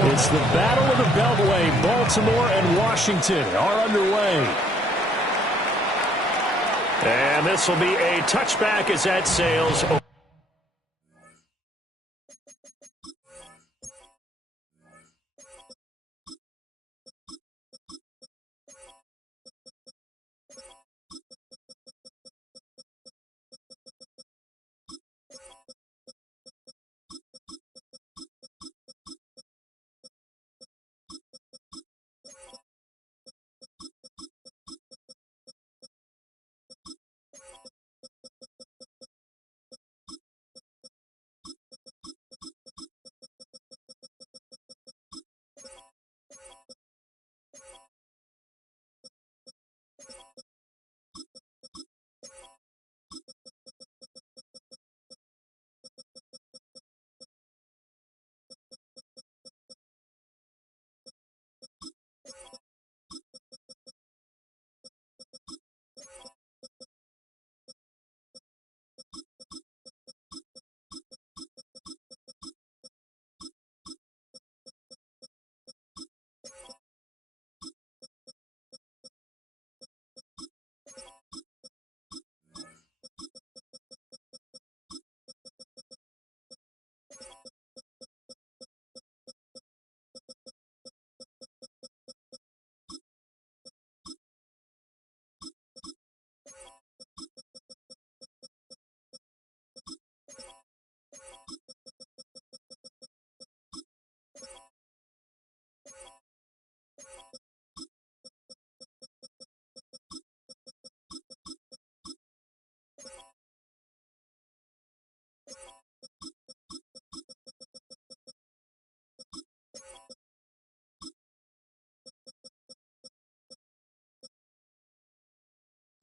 It's the Battle of the Beltway. Baltimore and Washington are underway. And this will be a touchback as that sails.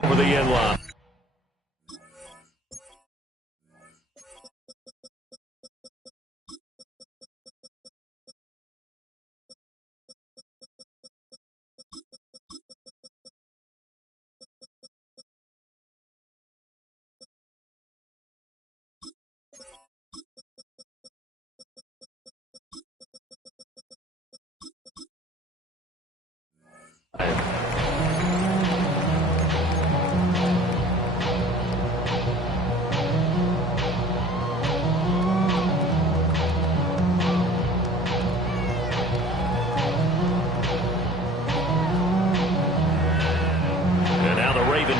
Over the end line.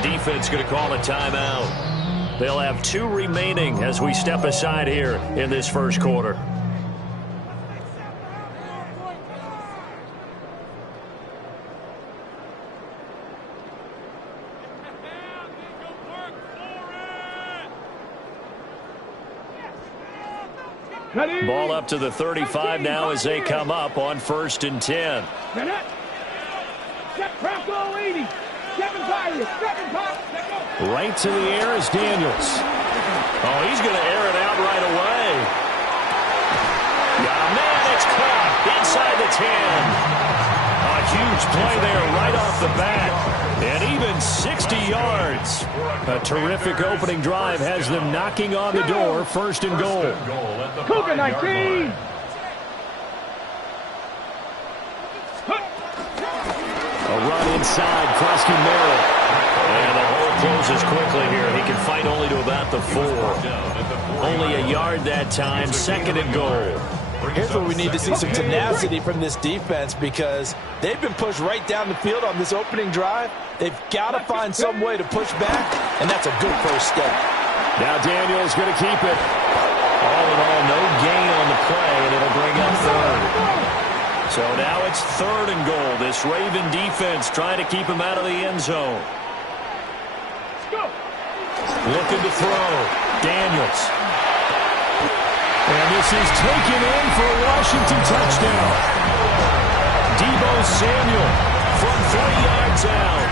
Defense going to call a timeout. They'll have 2 remaining as we step aside here in this first quarter. Ball up to the 35 now as they come up on 1st and 10. Right to the air is Daniels. Oh, he's going to air it out right away. Yeah, man, it's caught inside the 10. A huge play there right off the bat. And even 60 yards. A terrific opening drive has them knocking on the door. 1st and goal. Cougar 19. A run inside, Krusty Merritt. And the hole closes quickly here. He can fight only to about the 4. Only a yard that time. 2nd and goal. Here's where we need to see some tenacity from this defense because they've been pushed right down the field on this opening drive. They've got to find some way to push back, and that's a good first step. Now Daniels going to keep it. All in all, no gain on the play, and it'll bring up 3rd. So now it's 3rd and goal. This Raven defense trying to keep him out of the end zone. Looking to throw. Daniels. And this is taken in for a Washington touchdown. Deebo Samuel from 3 yards out.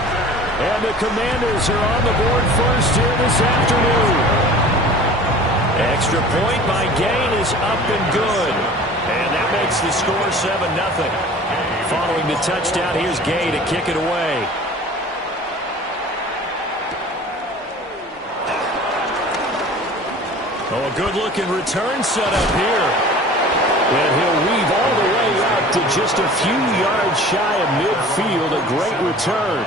And the Commanders are on the board first here this afternoon. Extra point by Gain is up and good. And that makes the score 7-0. Following the touchdown, here's Gay to kick it away. Oh, a good-looking return set up here. And he'll weave all the way out deflected just a few yards shy of midfield. A great return.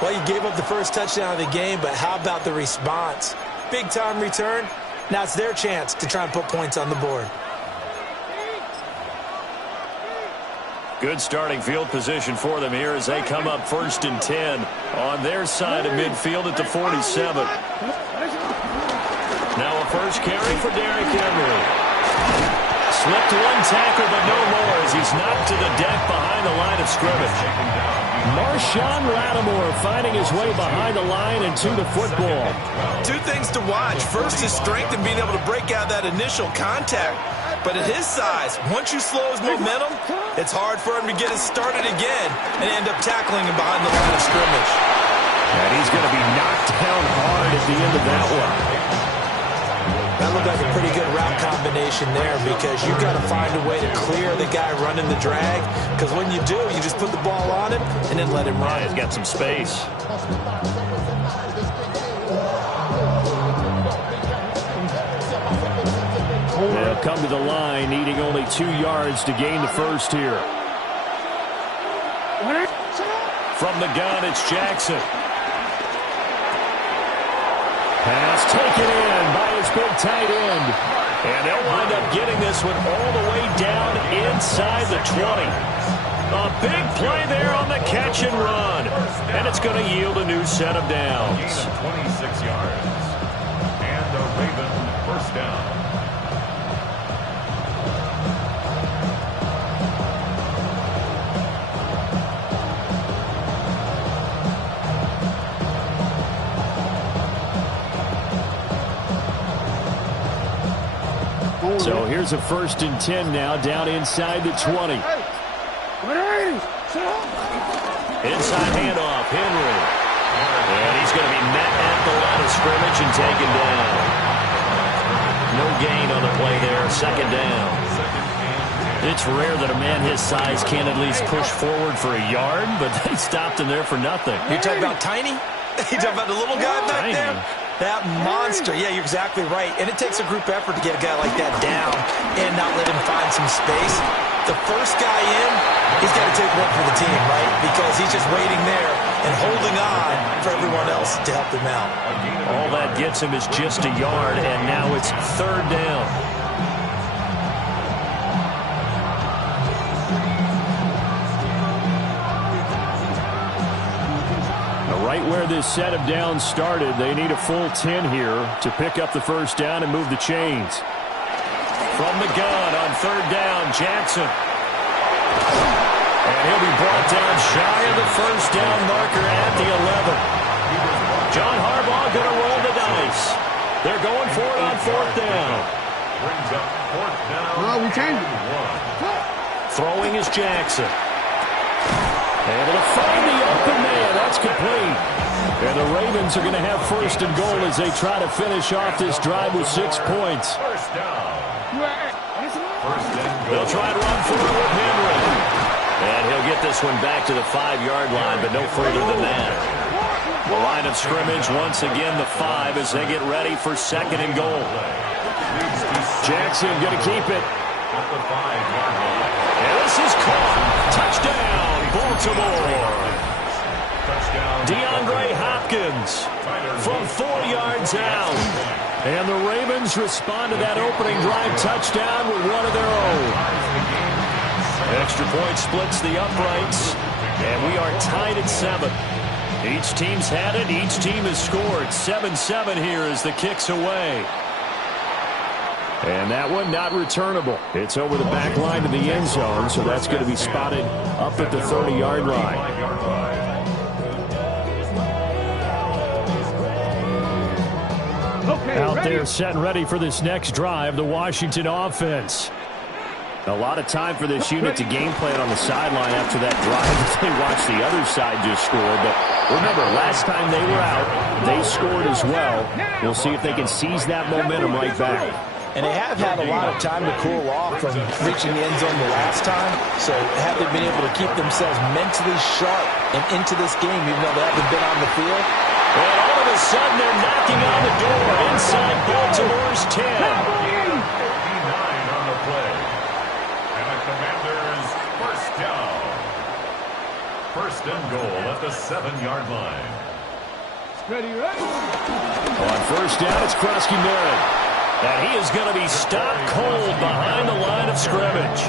Well, you gave up the first touchdown of the game, but how about the response? Big-time return. Now it's their chance to try and put points on the board. Good starting field position for them here as they come up 1st and 10 on their side of midfield at the 47. Now a first carry for Derrick Henry. Slipped one tackle, but no more as he's knocked to the deck behind the line of scrimmage. Marshawn Lattimore finding his way behind the line and to the football. Two things to watch. First, his strength and being able to break out that initial contact. But at his size, once you slow his momentum, it's hard for him to get it started again and end up tackling him behind the line of scrimmage. And he's going to be knocked down hard at the end of that one. That looked like a pretty good route combination there because you've got to find a way to clear the guy running the drag. Because when you do, you just put the ball on him and then let him run. He's got some space. They'll come to the line, needing only 2 yards to gain the first here. From the gun, it's Jackson. Pass taken in by his big tight end. And they'll wind up getting this one all the way down inside the 20. A big play there on the catch and run. And it's going to yield a new set of downs. 26 yards. And the Ravens first down. So here's a 1st and 10 now, down inside the 20. Inside handoff, Henry. And he's going to be met at the line of scrimmage and taken down. No gain on the play there, 2nd down. It's rare that a man his size can't at least push forward for a yard, but they stopped him there for nothing. You're talking about tiny? You're talking about the little guy back there? That monster. Yeah, you're exactly right. And it takes a group effort to get a guy like that down and not let him find some space. The first guy in, he's got to take one for the team, right? Because he's just waiting there and holding on for everyone else to help him out. All that gets him is just a yard, and now it's 3rd down. Right where this set of downs started, they need a full 10 here to pick up the first down and move the chains. From the gun on 3rd down, Jackson. And he'll be brought down shy of the first down marker at the 11. John Harbaugh going to roll the dice. They're going for it on 4th down. Brings up 4th down. No, we changed it. Throwing is Jackson. Able to find the open man. That's complete. And the Ravens are going to have 1st and goal as they try to finish off this drive with 6 points. First down. They'll try to run through with Henry. And he'll get this one back to the 5-yard line, but no further than that. The line of scrimmage, once again, the 5 as they get ready for 2nd and goal. Jackson going to keep it. At the 5-yard line. And this is caught. Touchdown, Baltimore. Touchdown. DeAndre Hopkins from 4 yards out. And the Ravens respond to that opening drive touchdown with one of their own. Extra point splits the uprights, and we are tied at 7. Each team's had it. Each team has scored. 7-7 here as the kick's away. And that one not returnable. It's over the back line of the end zone, so that's going to be spotted up at the 30-yard line. Out there set and ready for this next drive, the Washington offense. A lot of time for this unit to game plan on the sideline after that drive as they watch the other side just score. But remember, last time they were out, they scored as well. We'll see if they can seize that momentum right back. And they have had a lot of time to cool off from reaching the end zone the last time. So have they been able to keep themselves mentally sharp and into this game even though they haven't been on the field? And all of a sudden they're knocking on the door inside Baltimore's 10. 59 on the play. And the Commanders down. First and goal at the 7-yard line. On first down, it's Krosky-Merritt. And he is going to be stopped cold behind the line of scrimmage.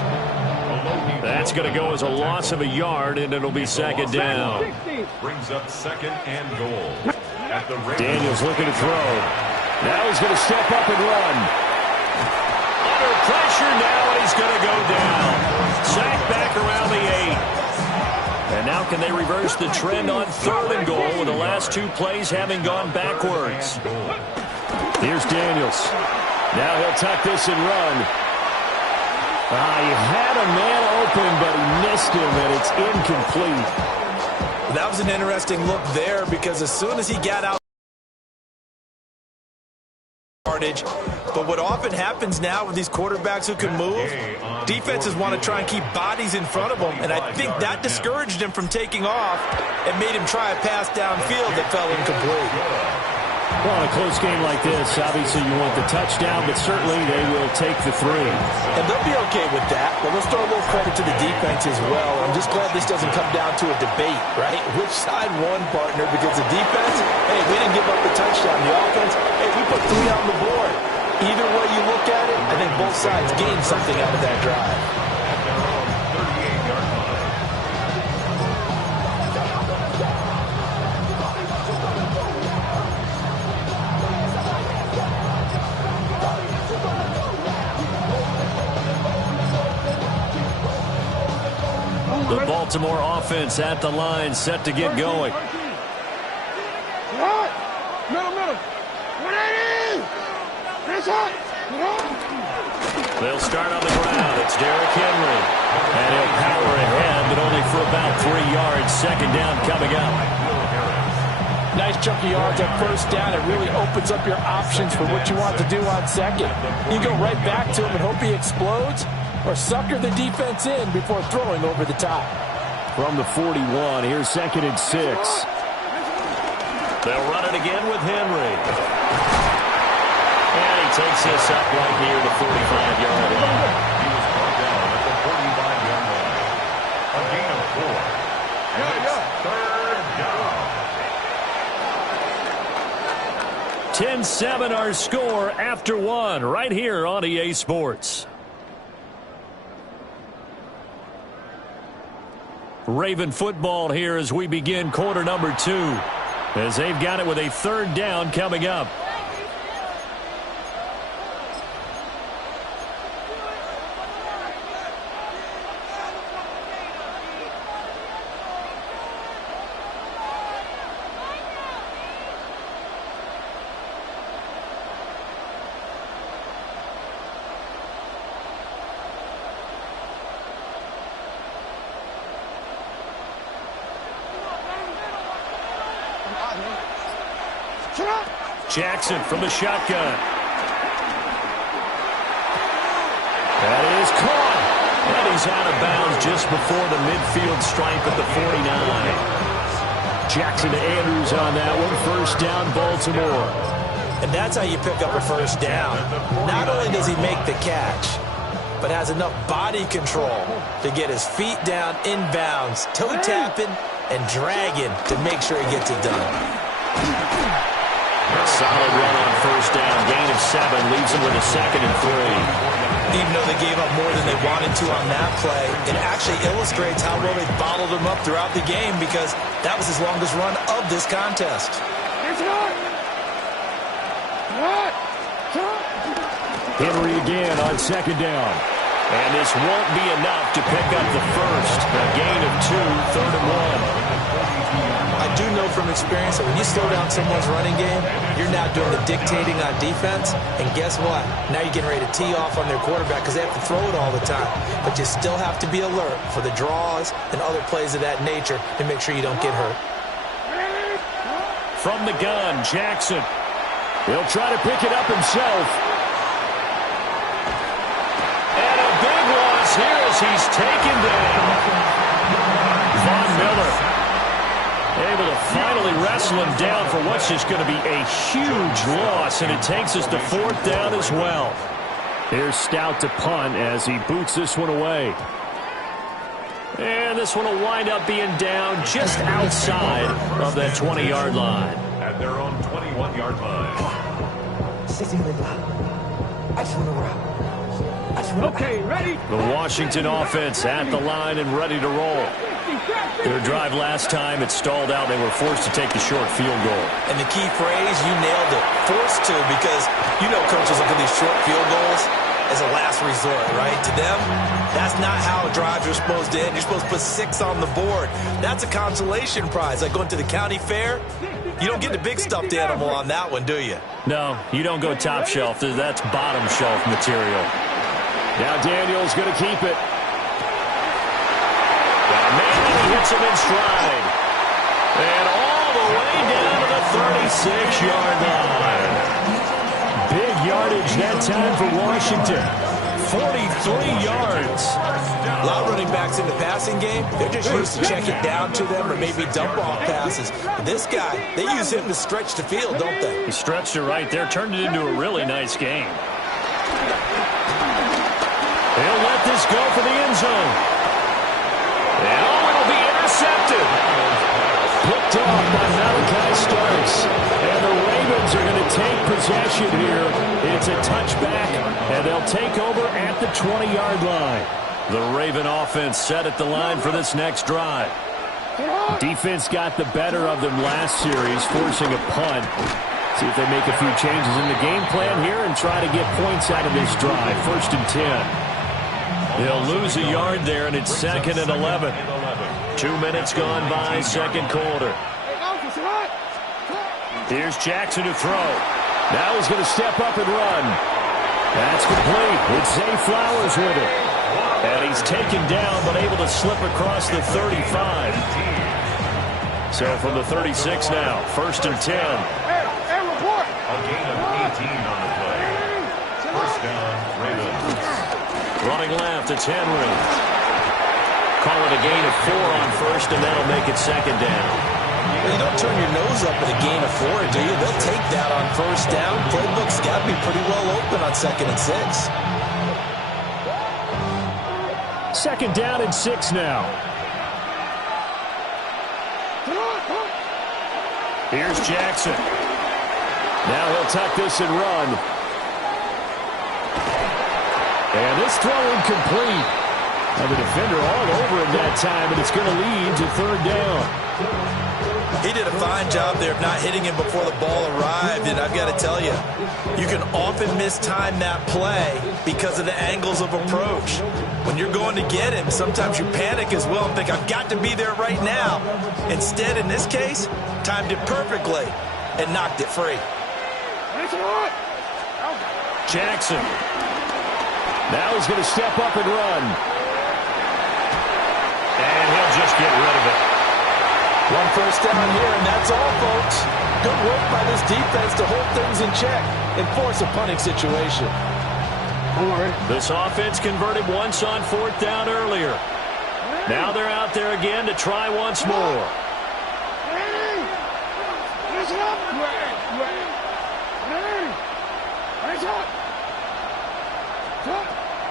That's going to go as a loss of a yard, and it'll be second down. Brings up second and goal. Daniels looking to throw. Now he's going to step up and run. Under pressure now, and he's going to go down. Sacked back around the 8. And now can they reverse the trend on third and goal with the last 2 plays having gone backwards? Here's Daniels. Now he'll tuck this and run. He had a man open, but he missed him, and it's incomplete. That was an interesting look there because as soon as he got out, but what often happens now with these quarterbacks who can move, defenses want to try and keep bodies in front of them, and I think that discouraged him from taking off and made him try a pass downfield that fell incomplete. Well, in a close game like this, obviously you want the touchdown, but certainly they will take the 3. And they'll be okay with that. But let's throw a little credit to the defense as well. I'm just glad this doesn't come down to a debate, right? Which side won, partner? Because the defense, hey, we didn't give up the touchdown. The offense, hey, we put 3 on the board. Either way you look at it, I think both sides gained something out of that drive. The Baltimore offense at the line, set to get going. They'll start on the ground. It's Derrick Henry. And he'll power ahead, but only for about 3 yards. Second down coming up. Nice chunk of yards at first down. It really opens up your options for what you want to do on second. You go right back to him and hope he explodes, or sucker the defense in before throwing over the top. From the 41, here's second and 6. They'll run it again with Henry. And he takes this up right near the 45-yard line. He was brought down at the 45-yard line. A gain of 4. And it's third down. 10-7 our score after 1 right here on EA Sports. Raven football here as we begin quarter number 2. As they've got it with a third down coming up. Jackson from the shotgun. That is caught. And he's out of bounds just before the midfield stripe at the 49. Jackson to Andrews on that one. First down, Baltimore. And that's how you pick up a first down. Not only does he make the catch, but has enough body control to get his feet down inbounds, toe tapping and dragging to make sure he gets it done. A solid run on first down. Gain of 7 leaves him with a second and 3. Even though they gave up more than they wanted to on that play, it actually illustrates how well they bottled him up throughout the game because that was his longest run of this contest. Henry again on second down. And this won't be enough to pick up the first. A gain of 2, third and 1. I do know from experience that when you slow down someone's running game, you're now doing the dictating on defense. And guess what? Now you're getting ready to tee off on their quarterback because they have to throw it all the time. But you still have to be alert for the draws and other plays of that nature to make sure you don't get hurt. From the gun, Jackson. He'll try to pick it up himself. And a big loss here as he's taken down. Von Miller able to finally wrestle him down for what's just going to be a huge loss, and it takes us to fourth down as well. Here's Stout to punt as he boots this one away. And this one will wind up being down just outside of that 20-yard line. At their own 21-yard line. Okay, ready? The Washington offense at the line and ready to roll. Their drive last time, it stalled out. They were forced to take the short field goal. And the key phrase, you nailed it, forced to, because you know coaches look at these short field goals as a last resort, right? To them, that's not how drives are supposed to end. You're supposed to put 6 on the board. That's a consolation prize. Like going to the county fair, you don't get the big stuffed animal on that one, do you? No, you don't go top shelf. That's bottom shelf material. Now Daniel's going to keep it. Maybe he hits him in stride. And all the way down to the 36-yard line. Big yardage that time for Washington. 43 yards. A lot of running backs in the passing game, they're just used to check it down to them or maybe dump off passes. This guy, they use him to stretch the field, don't they? He stretched it right there, turned it into a really nice game. He'll let this go for the end zone. And it'll be intercepted. Picked off by Malachi Starks. And the Ravens are going to take possession here. It's a touchback, and they'll take over at the 20-yard line. The Raven offense set at the line for this next drive. Defense got the better of them last series, forcing a punt. See if they make a few changes in the game plan here and try to get points out of this drive. 1st and 10. They'll lose a yard there, and it's 2nd and 11. 2 minutes gone by, second quarter. Here's Jackson to throw. Now he's going to step up and run. That's complete. It's Zay Flowers with it. And he's taken down, but able to slip across the 35. So from the 36 now, 1st and 10. A gain of 18 on the play. 1st down, Ravens. Running left, it's Henry. Call it a gain of 4 on 1st, and that'll make it 2nd down. Well, you don't turn your nose up at a gain of 4, do you? They'll take that on 1st down. Playbook's got to be pretty well open on 2nd and 6. 2nd down and 6 now. Here's Jackson. Now he'll tuck this and run. And this throw incomplete. And the defender all over him that time, and it's going to lead to 3rd down. He did a fine job there of not hitting him before the ball arrived, and I've got to tell you, you can often mistime that play because of the angles of approach. When you're going to get him, sometimes you panic as well and think, I've got to be there right now. Instead, in this case, timed it perfectly and knocked it free. Jackson. Now he's going to step up and run. And he'll just get rid of it. 1 first down here, and that's all, folks. Good work by this defense to hold things in check and force a punting situation. This offense converted once on 4th down earlier. Now they're out there again to try once more.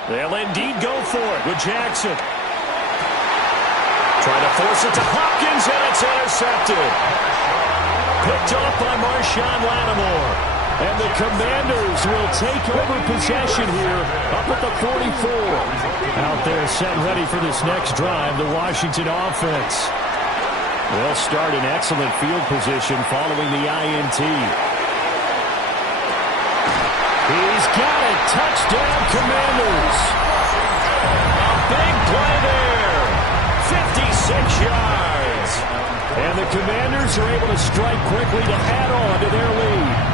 They'll indeed go for it with Jackson. Trying to force it to Hopkins, and it's intercepted. Picked off by Marshawn Lattimore. And the Commanders will take over possession here up at the 44. Out there set ready for this next drive, the Washington offense. They'll start in excellent field position following the INT. He's got it. Touchdown, Commanders. A big play there. 56 yards. And the Commanders are able to strike quickly to add on to their lead.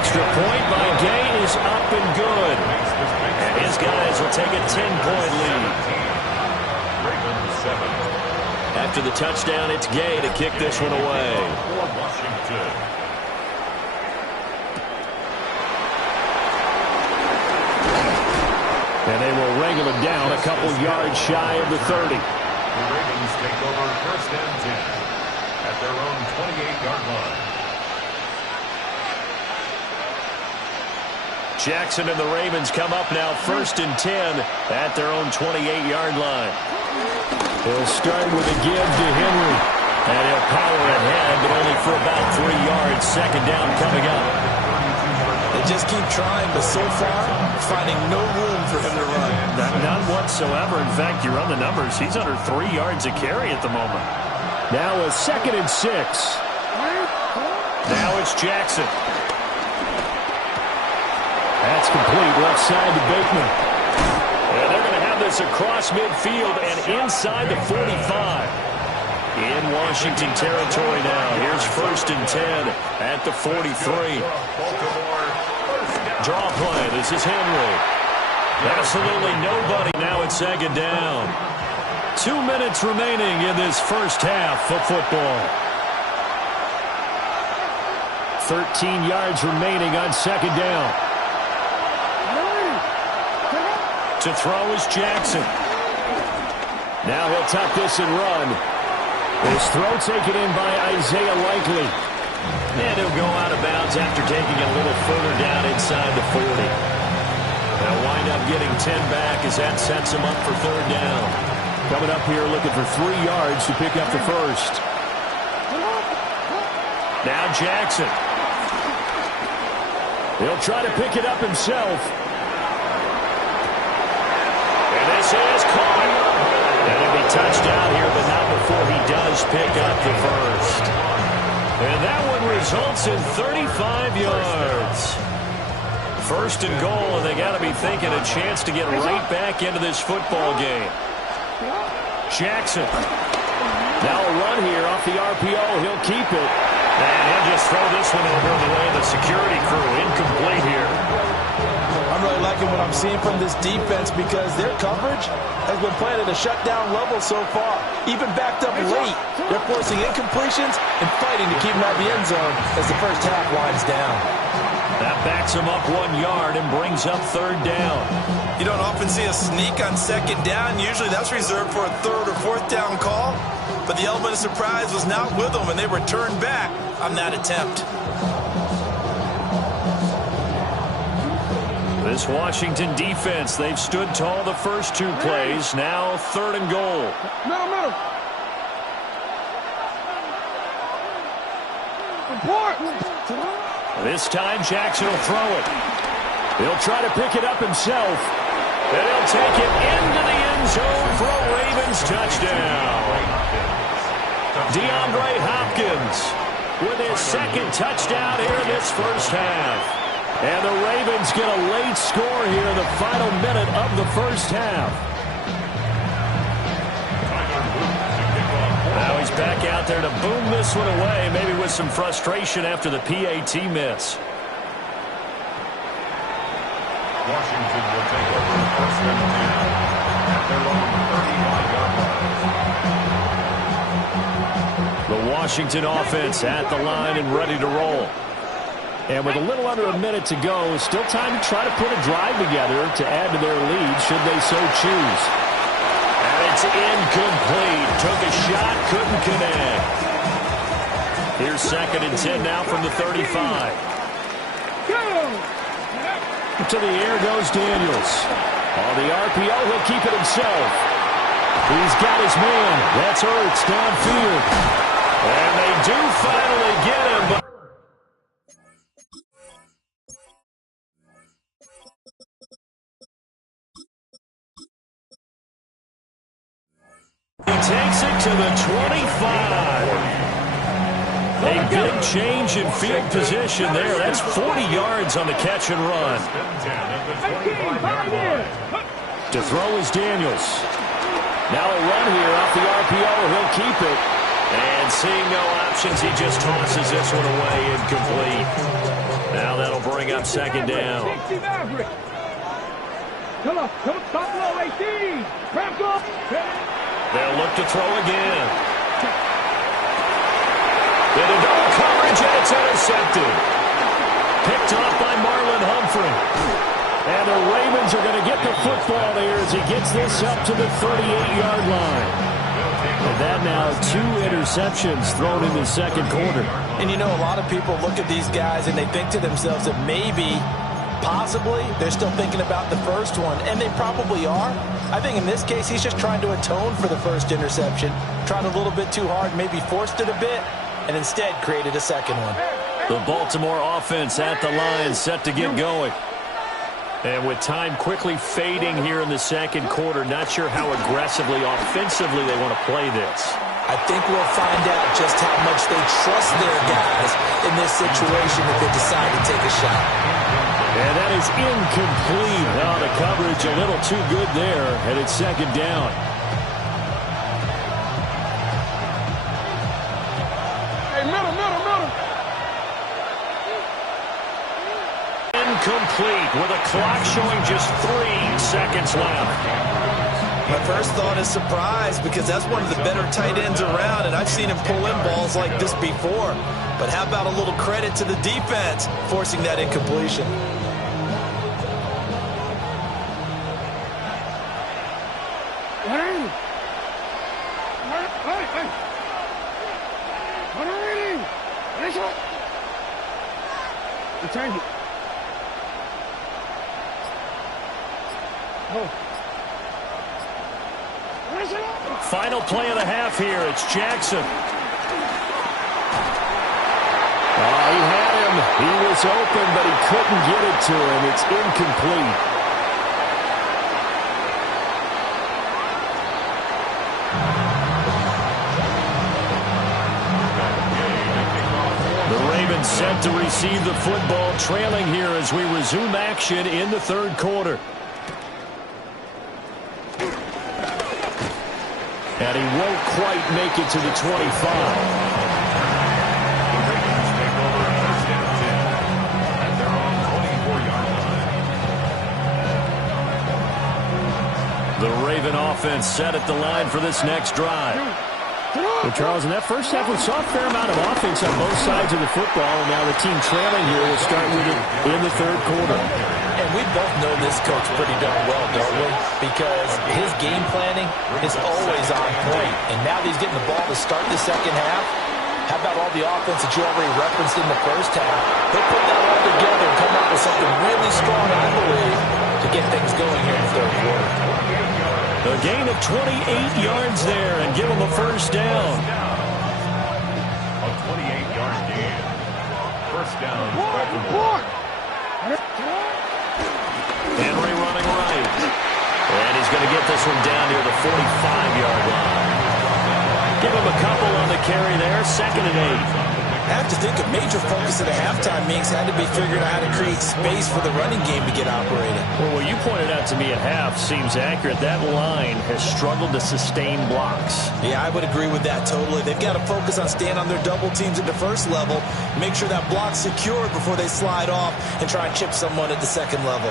Extra point by Gay is up and good. And his guys will take a 10-point lead. After the touchdown, it's Gay to kick this one away. And they will wrangle him down a couple yards shy of the 30. The Ravens take over 1st and 10 at their own 28-yard line. Jackson and the Ravens come up now 1st and 10 at their own 28-yard line. He'll start with a give to Henry. And he'll power ahead, but only for about 3 yards. 2nd down coming up. They just keep trying, but so far, finding no room for him to run. None whatsoever. In fact, you run the numbers. He's under 3 yards a carry at the moment. Now a 2nd and 6. Now it's Jackson. That's complete. Left side to Bateman. And they're going to have this across midfield and inside the 45. In Washington territory now. Here's 1st and 10 at the 43. Draw play. This is Henry. Absolutely nobody now at 2nd down. 2 minutes remaining in this first half of football. 13 yards remaining on 2nd down. To throw is Jackson. Now he'll tuck this and run. His throw taken in by Isaiah Likely. And he'll go out of bounds after taking it a little further down inside the 40. They'll wind up getting 10 back as that sets him up for 3rd down. Coming up here looking for 3 yards to pick up the first. Now Jackson. He'll try to pick it up himself. And this is caught. And he'll be touched out here, but not before he does pick up the first. And that one results in 35 yards. 1st and goal, and they got to be thinking a chance to get right back into this football game. Jackson. Now a run here off the RPO. He'll keep it. And he'll just throw this one over the way of the security crew. Incomplete here. I'm really liking what I'm seeing from this defense because their coverage has been playing at a shutdown level so far. Even backed up late, they're forcing incompletions and fighting to keep them out of the end zone as the first half winds down. That backs him up 1 yard and brings up 3rd down. You don't often see a sneak on 2nd down. Usually that's reserved for a 3rd or 4th down call. But the element of surprise was not with them, and they returned back on that attempt. This Washington defense, they've stood tall the first 2 plays. Now 3rd and goal. Middle. This time Jackson will throw it. He'll try to pick it up himself. And he'll take it into the end zone for a Ravens touchdown. DeAndre Hopkins with his 2nd touchdown here in this first half. And the Ravens get a late score here in the final minute of the first half. Now he's back out there to boom this one away, maybe with some frustration after the PAT miss. Washington will take over 1st and 10 at their own 35-yard line. The Washington offense at the line and ready to roll. And with a little under a minute to go, still time to try to put a drive together to add to their lead should they so choose. And it's incomplete. Took a shot, couldn't connect. Here's 2nd and 10 now from the 35. To the air goes Daniels. On the RPO, he'll keep it himself. He's got his man. That's Ertz downfield. And they do finally get him, but he takes it to the 25. A big change in field position there. That's 40 yards on the catch and run. To throw is Daniels. Now a run here off the RPO. He'll keep it. And seeing no options, he just tosses this one away incomplete. Now that'll bring up 2nd down. Come on, stop low, 18. Cramp up. They'll look to throw again. Into double coverage, and it's intercepted. Picked off by Marlon Humphrey. And the Ravens are going to get the football there as he gets this up to the 38-yard line. And that now 2 interceptions thrown in the 2nd quarter. And you know, a lot of people look at these guys and they think to themselves that maybe Possibly. They're still thinking about the first one, and they probably are. I think in this case, he's just trying to atone for the first interception. Tried a little bit too hard, maybe forced it a bit, and instead created a second one. The Baltimore offense at the line, set to get going. And with time quickly fading here in the second quarter, not sure how aggressively, offensively they want to play this. I think we'll find out just how much they trust their guys in this situation if they decide to take a shot. And that is incomplete. Oh, the coverage a little too good there, and it's second down. Hey, middle. Incomplete with a clock showing just 3 seconds left. My first thought is surprise because that's one of the better tight ends around, and I've seen him pull in balls like this before. But how about a little credit to the defense forcing that incompletion? Change it. Final play of the half here. It's Jackson. Oh, he had him. He was open, but he couldn't get it to him. It's incomplete. The Ravens set to receive the football, trailing here as we resume action in the third quarter. And he won't quite make it to the 25. The Ravens take over first and 10 at their own 24-yard line. The Raven offense set at the line for this next drive. Well, Charles, in that first half, we saw a fair amount of offense on both sides of the football, and now the team trailing here will start with it in the third quarter. And we both know this coach pretty darn well, don't we? Because his game planning is always on point. And now that he's getting the ball to start the second half, how about all the offense that you already referenced in the first half? He'll put that all together and come up with something really strong, I believe, to get things going here in the third quarter. A gain of 28 yards there and give him a first down. A 28-yard gain. First down, Baltimore. Henry running right. And he's going to get this one down near the 45-yard line. Give him a couple on the carry there. 2nd and 8. I have to think a major focus at a halftime means had to be figuring out how to create space for the running game to get operated. Well, what you pointed out to me at half seems accurate. That line has struggled to sustain blocks. Yeah, I would agree with that totally. They've got to focus on staying on their double teams at the first level, make sure that block's secured before they slide off and try and chip someone at the second level.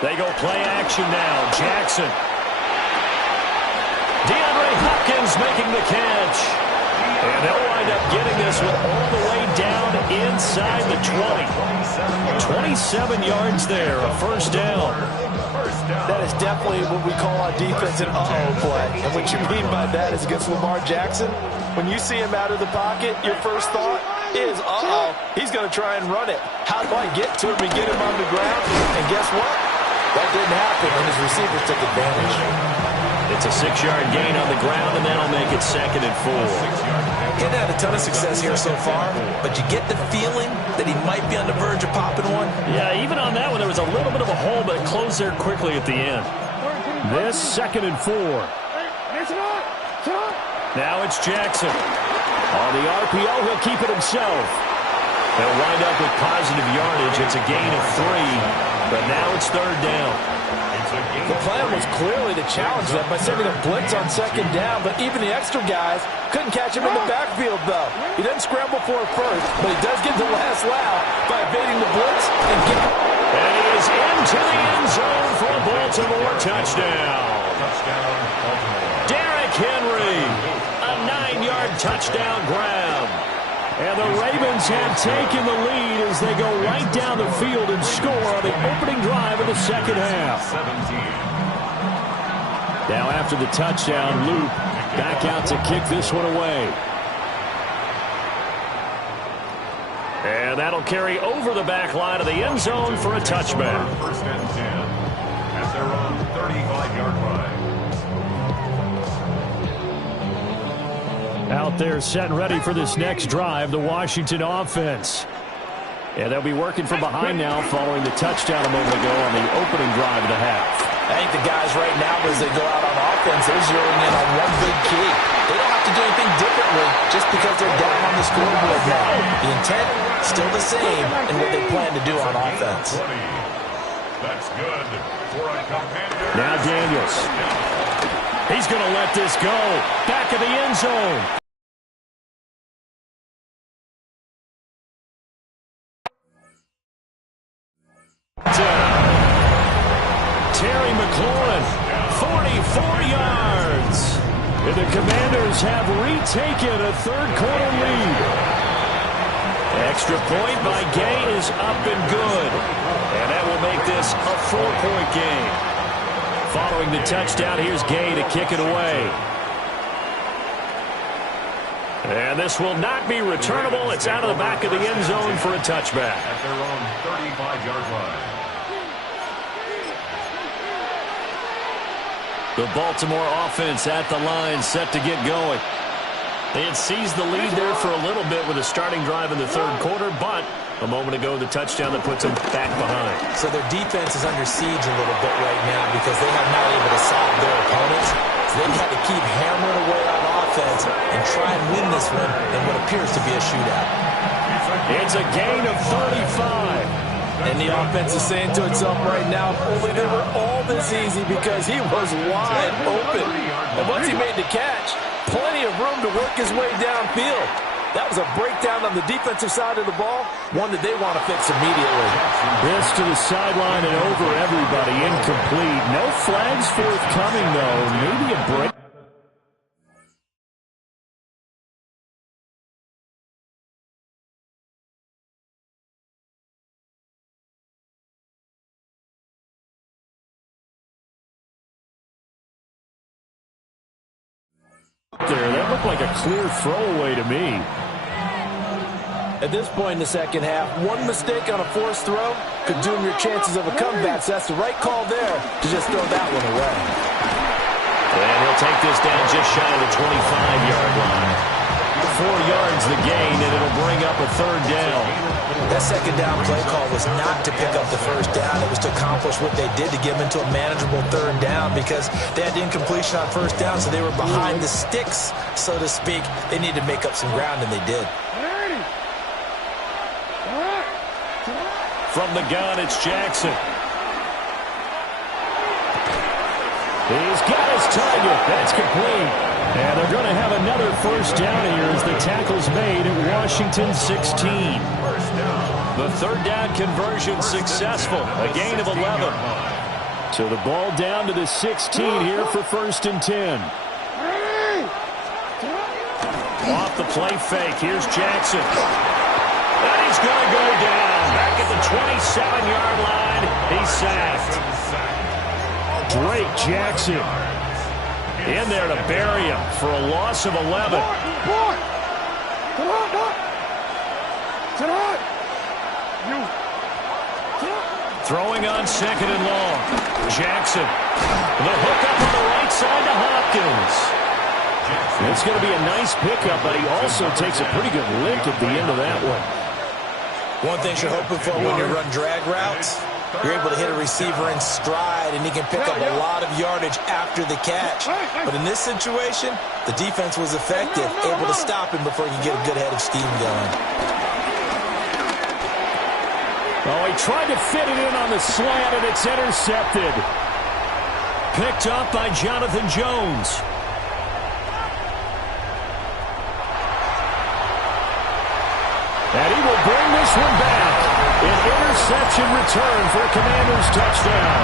They go play action now. Jackson. DeAndre Hopkins making the catch. And they'll wind up getting this one all the way down inside the 20. 27 yards there, a first down. That is definitely what we call on defense an uh-oh play. And what you mean by that is against Lamar Jackson, when you see him out of the pocket, your first thought is, uh-oh, he's going to try and run it. How do I get to him and get him on the ground? And guess what? That didn't happen, and his receivers took advantage. It's a 6-yard gain on the ground, and that'll make it 2nd and 4. He hasn't had a ton of success here so far, but you get the feeling that he might be on the verge of popping one. Yeah, even on that one, there was a little bit of a hole, but it closed there quickly at the end. This 2nd and 4. Now it's Jackson. On the RPO, he'll keep it himself. They'll wind up with positive yardage. It's a gain of 3, but now it's 3rd down. The plan was clearly to challenge them by sending a blitz on 2nd down, but even the extra guys couldn't catch him in the backfield, though. He doesn't scramble for it first, but he does get the last laugh by evading the blitz and getting... And he is into the end zone for a Baltimore touchdown. Derrick Henry, a 9-yard touchdown grab. And the Ravens have taken the lead as they go right down the field and score on the opening drive of the second half. Now after the touchdown, Luke back out to kick this one away. And that'll carry over the back line of the end zone for a touchback. First and 10 at their own 35-yard line. Out there set and ready for this next drive, the Washington offense. And they'll be working from behind now following the touchdown a moment ago on the opening drive of the half. I think the guys right now, as they go out on offense, they're zeroing in on one big key. They don't have to do anything differently just because they're down on the scoreboard now. The intent, still the same in what they plan to do on offense. That's good for a Commander. Now Daniels. He's going to let this go. Back of the end zone. Terry McLaurin, 44 yards. And the Commanders have retaken a third-quarter lead. Extra point by Gay is up and good. And that will make this a 4-point game. Following the touchdown, here's Gay to kick it away. And this will not be returnable. It's out of the back of the end zone for a touchback. At their own 35-yard line. The Baltimore offense at the line, set to get going. They had seized the lead there for a little bit with a starting drive in the third quarter, but a moment ago, the touchdown that puts them back behind. So their defense is under siege a little bit right now because they have not able to solve their opponents. So they've had to keep hammering away on offense and try and win this one in what appears to be a shootout. It's a gain of 35. And the offense is saying to itself right now, only they were all this easy because he was wide open. And once he made the catch, plenty of room to work his way downfield. That was a breakdown on the defensive side of the ball, one that they want to fix immediately. This to the sideline and over everybody, incomplete. No flags forthcoming, though. Maybe a break. There, that looked like a clear throwaway to me. At this point in the second half, one mistake on a forced throw could doom your chances of a comeback. So that's the right call there to just throw that one away. And he'll take this down just shy of the 25-yard line. 4 yards the gain, and it'll bring up a third down. That second down play call was not to pick up the first down. It was to accomplish what they did to get them into a manageable third down because they had incompletion on first down, so they were behind the sticks, so to speak. They needed to make up some ground, and they did. From the gun, it's Jackson. He's got his target. That's complete. And they're going to have another first down here as the tackle's made at Washington 16. The third down conversion successful. A gain of 11. So the ball down to the 16 here for first and 10. Off the play fake. Here's Jackson. And he's going to go down. Back at the 27-yard line. He's sacked. Drake Jackson in there to bury him for a loss of 11. Throwing on second and long. Jackson. The hook up on the right side to Hopkins. It's going to be a nice pickup, but he also takes a pretty good lick at the end of that one. One thing you're hoping for when you run drag routes, you're able to hit a receiver in stride, and he can pick up a lot of yardage after the catch. But in this situation, the defense was effective, able to stop him before he could get a good head of steam going. Oh, he tried to fit it in on the slant, and it's intercepted. Picked up by Jonathan Jones. And he will bring this one back. An interception return for a Commanders touchdown.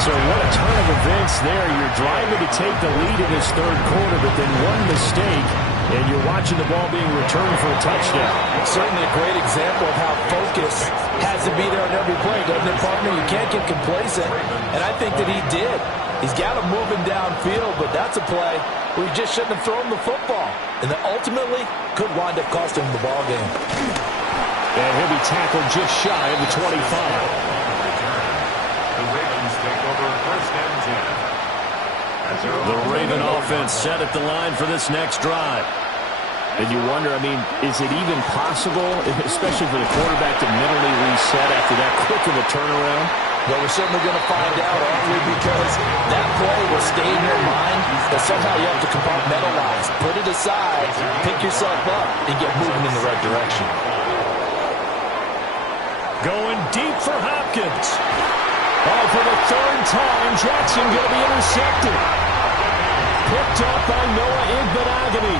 So what a turn of events there. You're driving to take the lead in this third quarter, but then one mistake, and you're watching the ball being returned for a touchdown. Certainly a great example of how focus has to be there on every play, doesn't it, partner? You can't get complacent, and I think that he did. He's got him moving downfield, but that's a play where he just shouldn't have thrown the football, and that ultimately could wind up costing him the ball game. And he'll be tackled just shy of the 25. The Ravens take over first and 10. The Raven offense set at the line for this next drive. And you wonder, I mean, is it even possible, especially for the quarterback, to mentally reset after that quick of a turnaround? Well, we're certainly going to find out, aren't we? Because that play will stay in your mind, but somehow you have to compartmentalize, put it aside, pick yourself up, and get moving in the right direction. Going deep for Hopkins. Oh, for the third time, Jackson going to be intercepted. Picked up by Noah Igbenogany.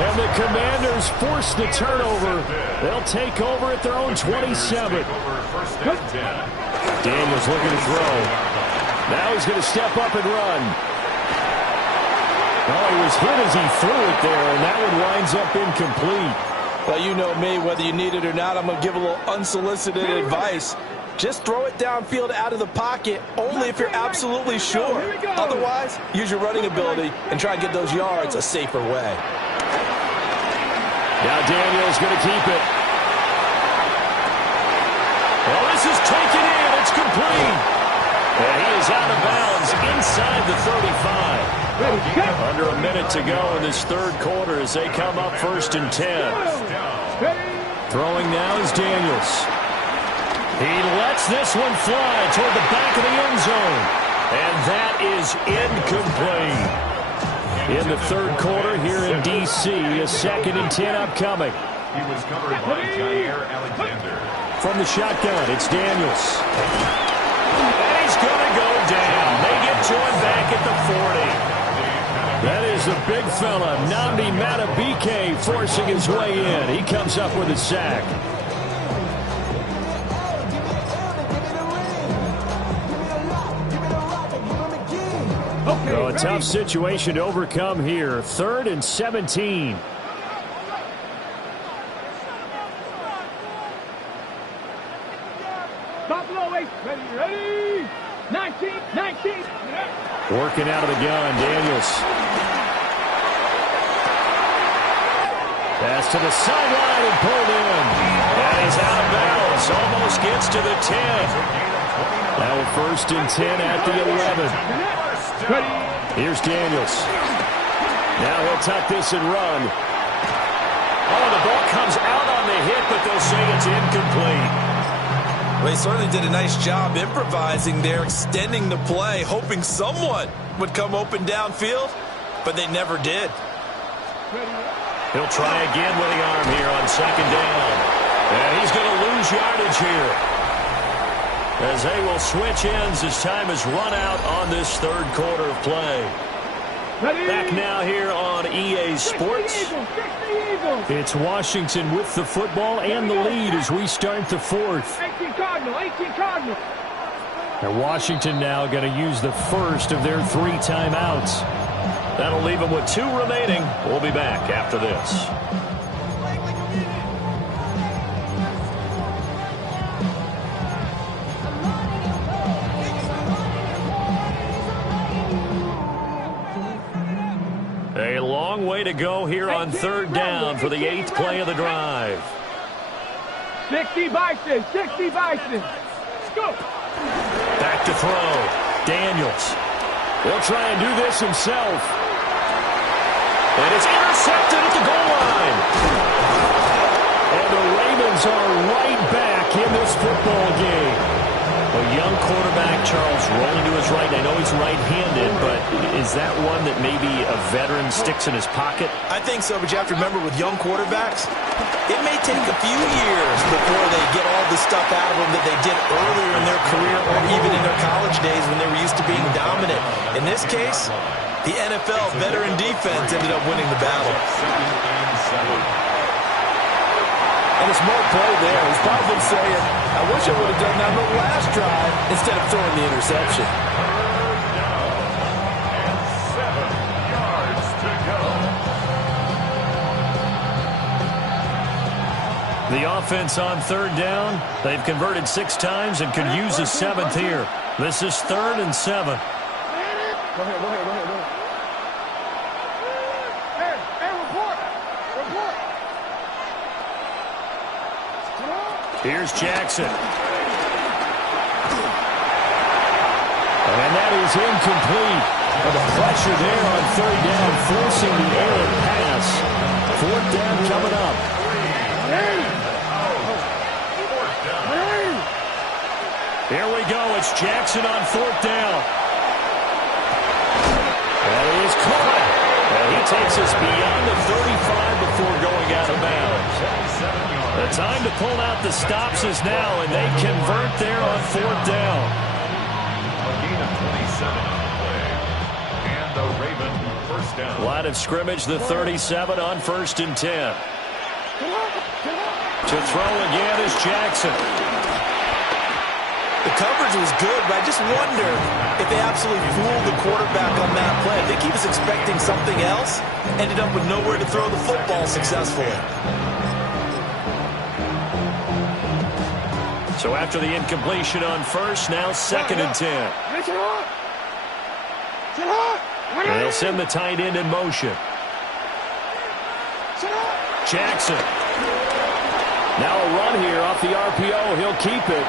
And the Commanders force the turnover. They'll take over at their own 27. Daniels looking to throw. Now he's going to step up and run. Oh, he was hit as he threw it there, and that one winds up incomplete. Well, you know me, whether you need it or not, I'm going to give a little unsolicited advice. Just throw it downfield out of the pocket, only if you're absolutely sure. Otherwise, use your running ability and try and get those yards a safer way. Now Daniels going to keep it. Well, this is taken in. It's complete. And he is out of bounds inside the 35. Under a minute to go in this third quarter as they come up first and 10. Throwing now is Daniels. He lets this one fly toward the back of the end zone. And that is incomplete. In the third quarter here in D.C., a 2nd and 10 upcoming. He was covered by Jair Alexander. From the shotgun, it's Daniels. And he's going to go down. They get to him back at the 40. That is the big fella, Nnamdi Madubuike, forcing his way in. He comes up with a sack. So a tough situation to overcome here. 3rd and 17. Ready? 19. Working out of the gun, Daniels. Pass to the sideline and pulled in. And he's out of bounds. Almost gets to the 10. Now a 1st and 10 at the 11. Here's Daniels. Now he'll tuck this and run. Oh, the ball comes out on the hit, but they'll say it's incomplete. Well, they certainly did a nice job improvising there, extending the play, hoping someone would come open downfield, but they never did. He'll try again with the arm here on 2nd down. And he's going to lose yardage here, as they will switch ends as time has run out on this third quarter of play. Back now here on EA Sports. It's Washington with the football and the lead as we start the 4th. 18 Cardinal. And Washington now going to use the first of their 3 timeouts. That'll leave them with 2 remaining. We'll be back after this. A long way to go here on 3rd down for the 8th play of the drive. 60 Bison. Go. Back to throw. Daniels. He'll try and do this himself. And it's intercepted at the goal line. And the Ravens are right back in this football game. A young quarterback, Charles, rolling to his right. I know he's right-handed, but is that one that maybe a veteran sticks in his pocket? I think so, but you have to remember with young quarterbacks, it may take a few years before they get all the stuff out of them that they did earlier in their career or even in their college days when they were used to being dominant. In this case, the NFL veteran defense ended up winning the battle. And a smart play there. He's probably saying, I wish I would have done that on the last drive instead of throwing the interception. 7 yards to go. The offense on 3rd down. They've converted 6 times and could use a 7th here. This is 3rd and 7. Go ahead. Hey, report. Here's Jackson. And that is incomplete. And the pressure there on third down, forcing the errant pass. Fourth down coming up. Here we go. It's Jackson on fourth down. That is caught. And he takes us beyond the 35 before going out of bounds. The time to pull out the stops is now, and they convert there on fourth down. A gain of 27 on the play. And the Raven first down. Line of scrimmage, the 37 on 1st and 10. To throw again is Jackson. The coverage was good, but I just wonder if they absolutely fooled the quarterback on that play. I think he was expecting something else, ended up with nowhere to throw the football successfully. So after the incompletion on first, now 2nd and 10. They'll send the tight end in motion. Jackson. Now a run here off the RPO. He'll keep it.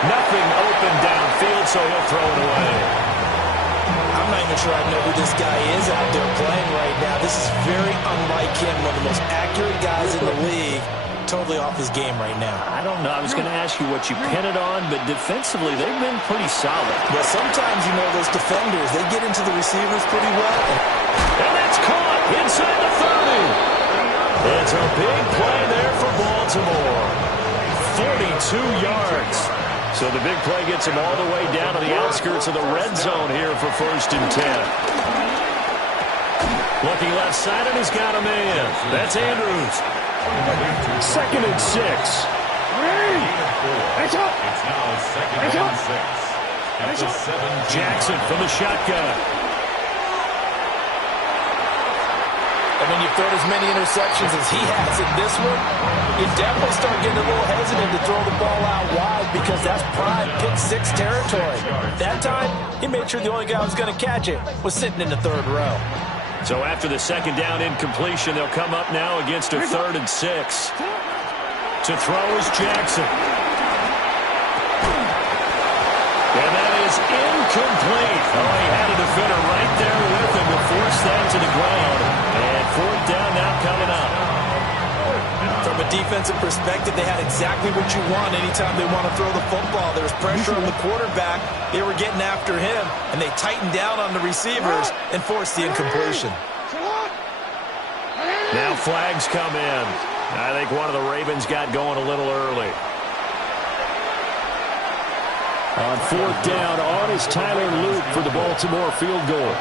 Nothing open downfield, so he'll throw it away. I'm not even sure I know who this guy is out there playing right now. This is very unlike him, one of the most accurate guys in the league. Totally off his game right now. I don't know. I was going to ask you what you pin it on, but defensively, they've been pretty solid. Well, sometimes, you know, those defenders, they get into the receivers pretty well. And that's caught inside the 30. It's a big play there for Baltimore. 42 yards. So the big play gets him all the way down to the outskirts of the red zone here for 1st and 10. Looking left side, and he's got a man. That's Andrews. 2nd and 6. It's now 2nd and 6. Jackson from the shotgun. And when you throw as many interceptions as he has in this one, you definitely start getting a little hesitant to throw the ball out wide because that's prime pick 6 territory. That time, he made sure the only guy who was going to catch it was sitting in the 3rd row. So after the 2nd down incompletion, they'll come up now against a 3rd and 6. To throw is Jackson. And that is incomplete. Oh, he had a defender right there with him to force that to the ground. And 4th down now coming up. From a defensive perspective, they had exactly what you want anytime they want to throw the football. There was pressure on the quarterback. They were getting after him, and they tightened down on the receivers and forced the incompletion. Now flags come in. I think one of the Ravens got going a little early. On 4th down, on is Tyler Luke for the Baltimore field goal.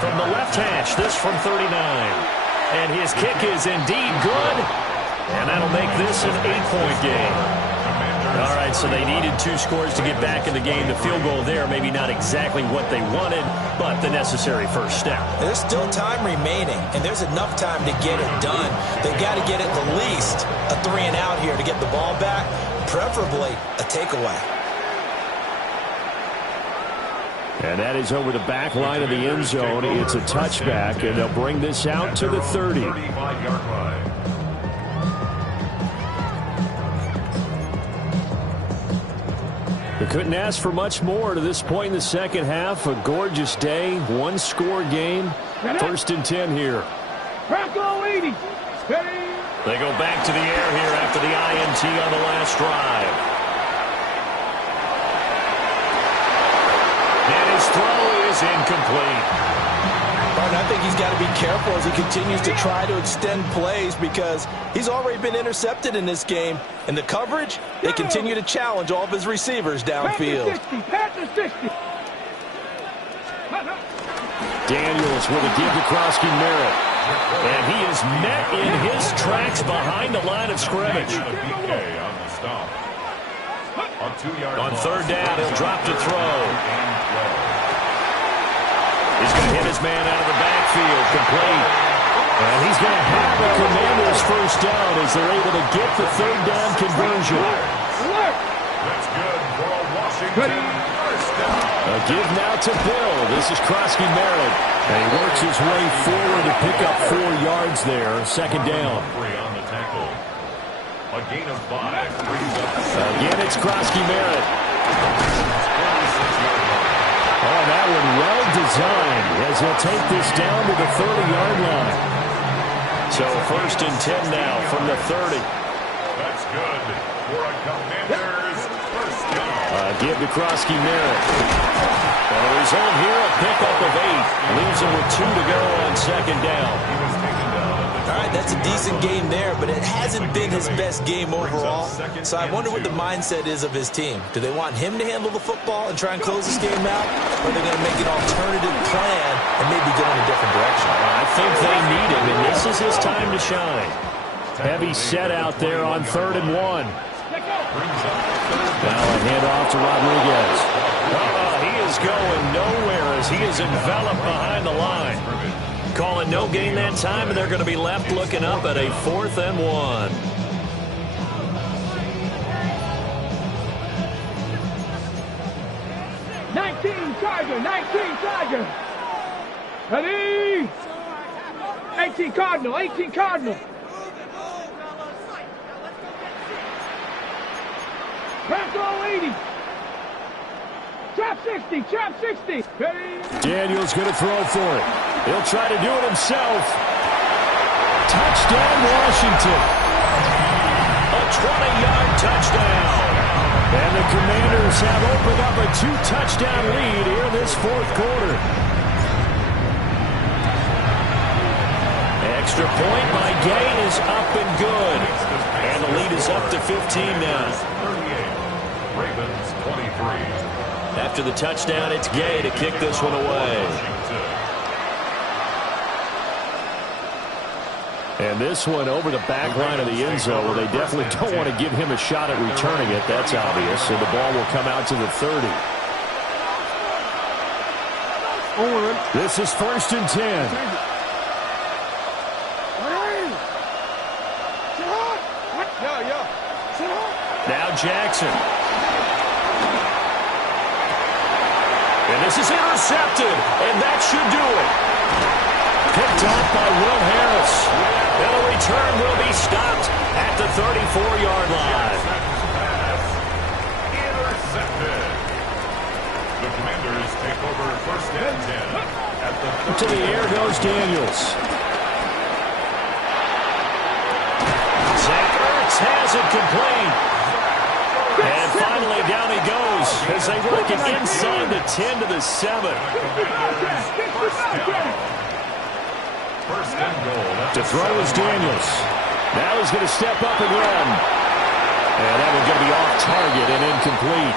From the left hash, this from 39. And his kick is indeed good. And that'll make this an 8-point game. All right, so they needed 2 scores to get back in the game. The field goal there, maybe not exactly what they wanted, but the necessary first step. There's still time remaining, and there's enough time to get it done. They've got to get at the least a 3-and-out here to get the ball back, preferably a takeaway. And that is over the back line of the end zone. It's a touchback, and they'll bring this out to the 30. 35-yard line. They couldn't ask for much more to this point in the second half. A gorgeous day, 1-score game. 1st and 10 here. Bronco 80. They go back to the air here after the INT on the last drive. And his throw is incomplete. I think he's got to be careful as he continues to try to extend plays because he's already been intercepted in this game. And the coverage, they continue to challenge all of his receivers downfield. Daniels with a give to Krosky Merritt. And he is met in his tracks behind the line of scrimmage. On 3rd down, he'll drop to throw. He's going to hit his man out of the backfield, complete. And he's going to have the Commanders' first down as they're able to get the 3rd down conversion. That's good for a Washington first down. A give now to Bill. This is Krosky Merritt. And he works his way forward to pick up 4 yards there. 2nd down. Free on the tackle. A gain of 5 brings up Again, it's Krosky-Merritt. Oh, that one well designed as he'll take this down to the 30-yard line. So 1st and 10 now from the 30. That's good for a Commanders first down. Give to Krosky-Merritt. And the result here, a pickup of 8. Leaves him with 2 to go on 2nd down. He was taken down. All right, that's a decent game there, but it hasn't been his best game overall. So I wonder what the mindset is of his team. Do they want him to handle the football and try and close this game out? Or are they going to make an alternative plan and maybe go in a different direction? I think they need him, and this is his time to shine. Heavy set out there on 3rd and 1. Now a handoff to Rodriguez. He is going nowhere as he is enveloped behind the line. Calling no gain that time, and they're going to be left looking up at a 4th and 1. Charger, 19 Charger. Ready? 18 Cardinal, 18 Cardinal. Franco 80. Trap 60, trap 60. Ready? Daniels going to throw for it. He'll try to do it himself. Touchdown, Washington. A 20-yard touchdown. And the Commanders have opened up a 2-touchdown lead here in this 4th quarter. Extra point by Gay is up and good. And the lead is up to 15 now. 38. Ravens 23. After the touchdown, it's Gay to kick this one away. And this one over the back line of the end zone, where they definitely don't want to give him a shot at returning it. That's obvious. So the ball will come out to the 30. This is 1st and 10. Now Jackson. And this is intercepted, and that should do it. Picked off by Will Harris. And the return will be stopped at the 34-yard line. Intercepted. The Commanders take over 1st and 10 at the 30. To the air goes Daniels. Zach Ertz has it complete. And finally down he goes as they work it inside the 10 to the 7. First and goal. To throw is Daniels. Now he's going to step up and run. And that one's going to be off target and incomplete.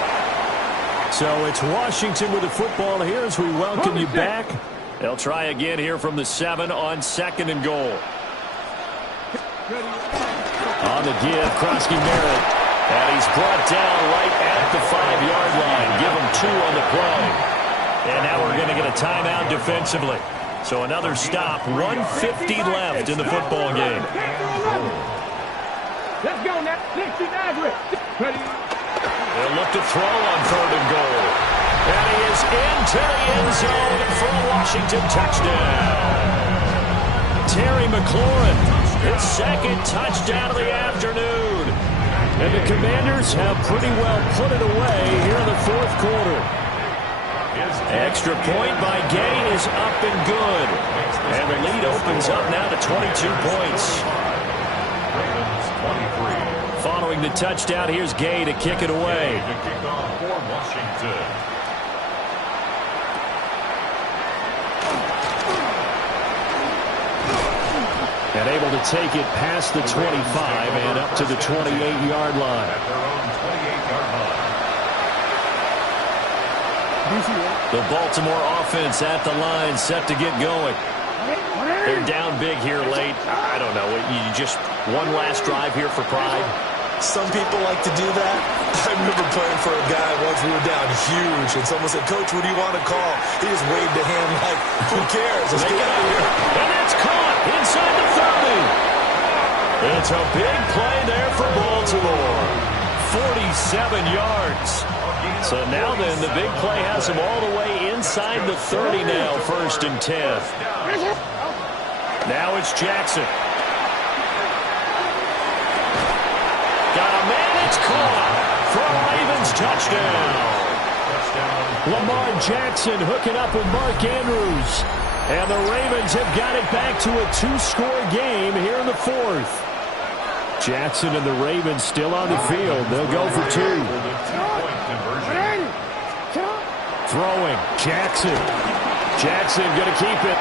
So it's Washington with the football here as we welcome you back. They'll try again here from the 7 on 2nd and goal. On the give, Krosky-Merritt. And he's brought down right at the 5-yard line. Give him 2 on the play. And now we're going to get a timeout defensively. So another stop, 1:50 left in the football game. Let's go now. 60 Nazareth. Ready? They'll look to throw on 3rd and goal. And he is into the end zone for a Washington touchdown. Terry McLaurin, his 2nd touchdown of the afternoon. And the Commanders have pretty well put it away here in the 4th quarter. Extra point by Gay is up and good. And the lead opens up now to 22 points. Following the touchdown, here's Gay to kick it away. To kick off for Washington. And able to take it past the 25 and up to the 28-yard line. At their own 28-yard line. The Baltimore offense at the line, set to get going. They're down big here late. I don't know. You just one last drive here for pride. Some people like to do that. I remember playing for a guy once. We were down huge, and someone said, "Coach, what do you want to call?" He just waved a hand like, "Who cares? Let's get out of here." And that's caught inside the 30. It's a big play there for Baltimore. 47 yards. So now then, the big play has him all the way inside the 30 now, 1st and 10. Now it's Jackson. caught for a Ravens touchdown. Lamar Jackson hooking up with Mark Andrews. And the Ravens have got it back to a 2-score game here in the fourth. Jackson and the Ravens still on the field. They'll go for 2. Throwing. Jackson. Jackson going to keep it.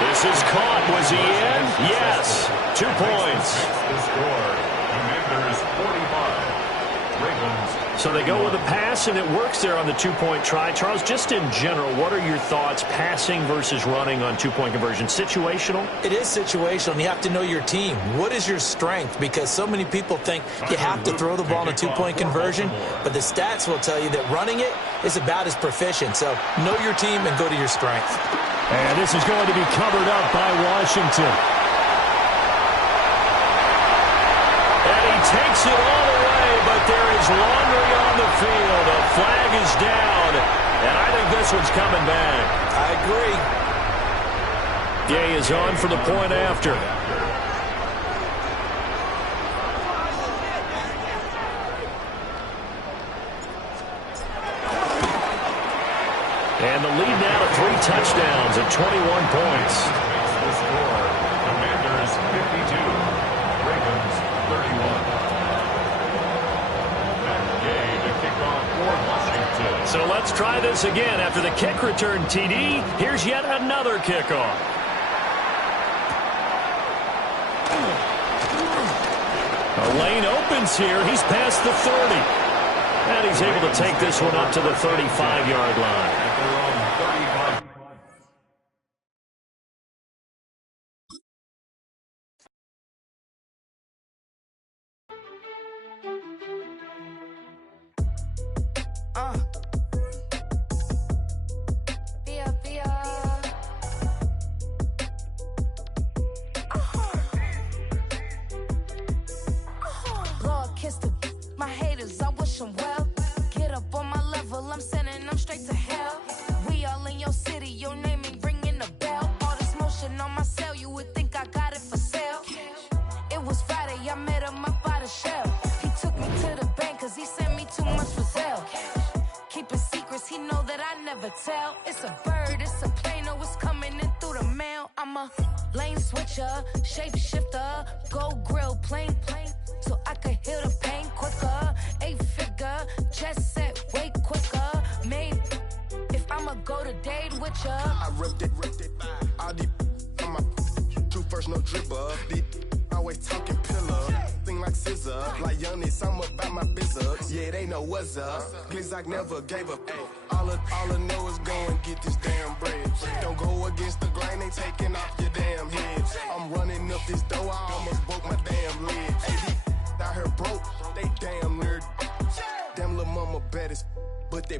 This is caught. Was he in? Yes. 2 points. The score, Commanders 45, Ravens. So they go with a pass, and it works there on the 2-point try. Charles, just in general, what are your thoughts passing versus running on 2-point conversion? Situational? It is situational, and you have to know your team. What is your strength? Because so many people think you have to throw the ball in a 2-point conversion, but the stats will tell you that running it is about as proficient. So know your team and go to your strength. And this is going to be covered up by Washington. And he takes it all away, but there is laundry on the field. A flag is down, and I think this one's coming back. I agree. Gay is on for the point after. And the lead now to 3 touchdowns and 21 points. The score, Commanders 52, Ravens 31. Matt Gay to kick off for Washington. So let's try this again. After the kick return TD, here's yet another kickoff. A lane opens here. He's past the 30. And he's able to take this one up to the 35-yard line. At their own 35. Lord, kiss my haters, I wish them well. Get up on my level, I'm sending them straight to hell. We all in your city, your name ain't ringing the bell. All this motion on my cell, you would think I got it for sale. It was Friday, I met him up by the shell. He took me to the bank, cause he sent me too much for Zelle. Keeping secrets, he know that I never tell. It's a bird, it's a plane, oh, it's coming in through the mail. I'm a lane switcher, shape shifter, go grill, plain, so I could heal the pain quicker. 8-figure, just set way quicker. Made, if I'ma go to date with ya. I ripped it. All these on my 2 first, no dribble. These always talking pillar. Thing like scissor. Like youngest, I'm about my business. Yeah, they know what's up. Glizzock never gave up. All I know is go and get this damn bread. Don't go against the grain, they taking off your damn heads. I'm running up this door, I almost broke my damn legs. Hey, out here broke, they damn near. Damn little mama bad as but they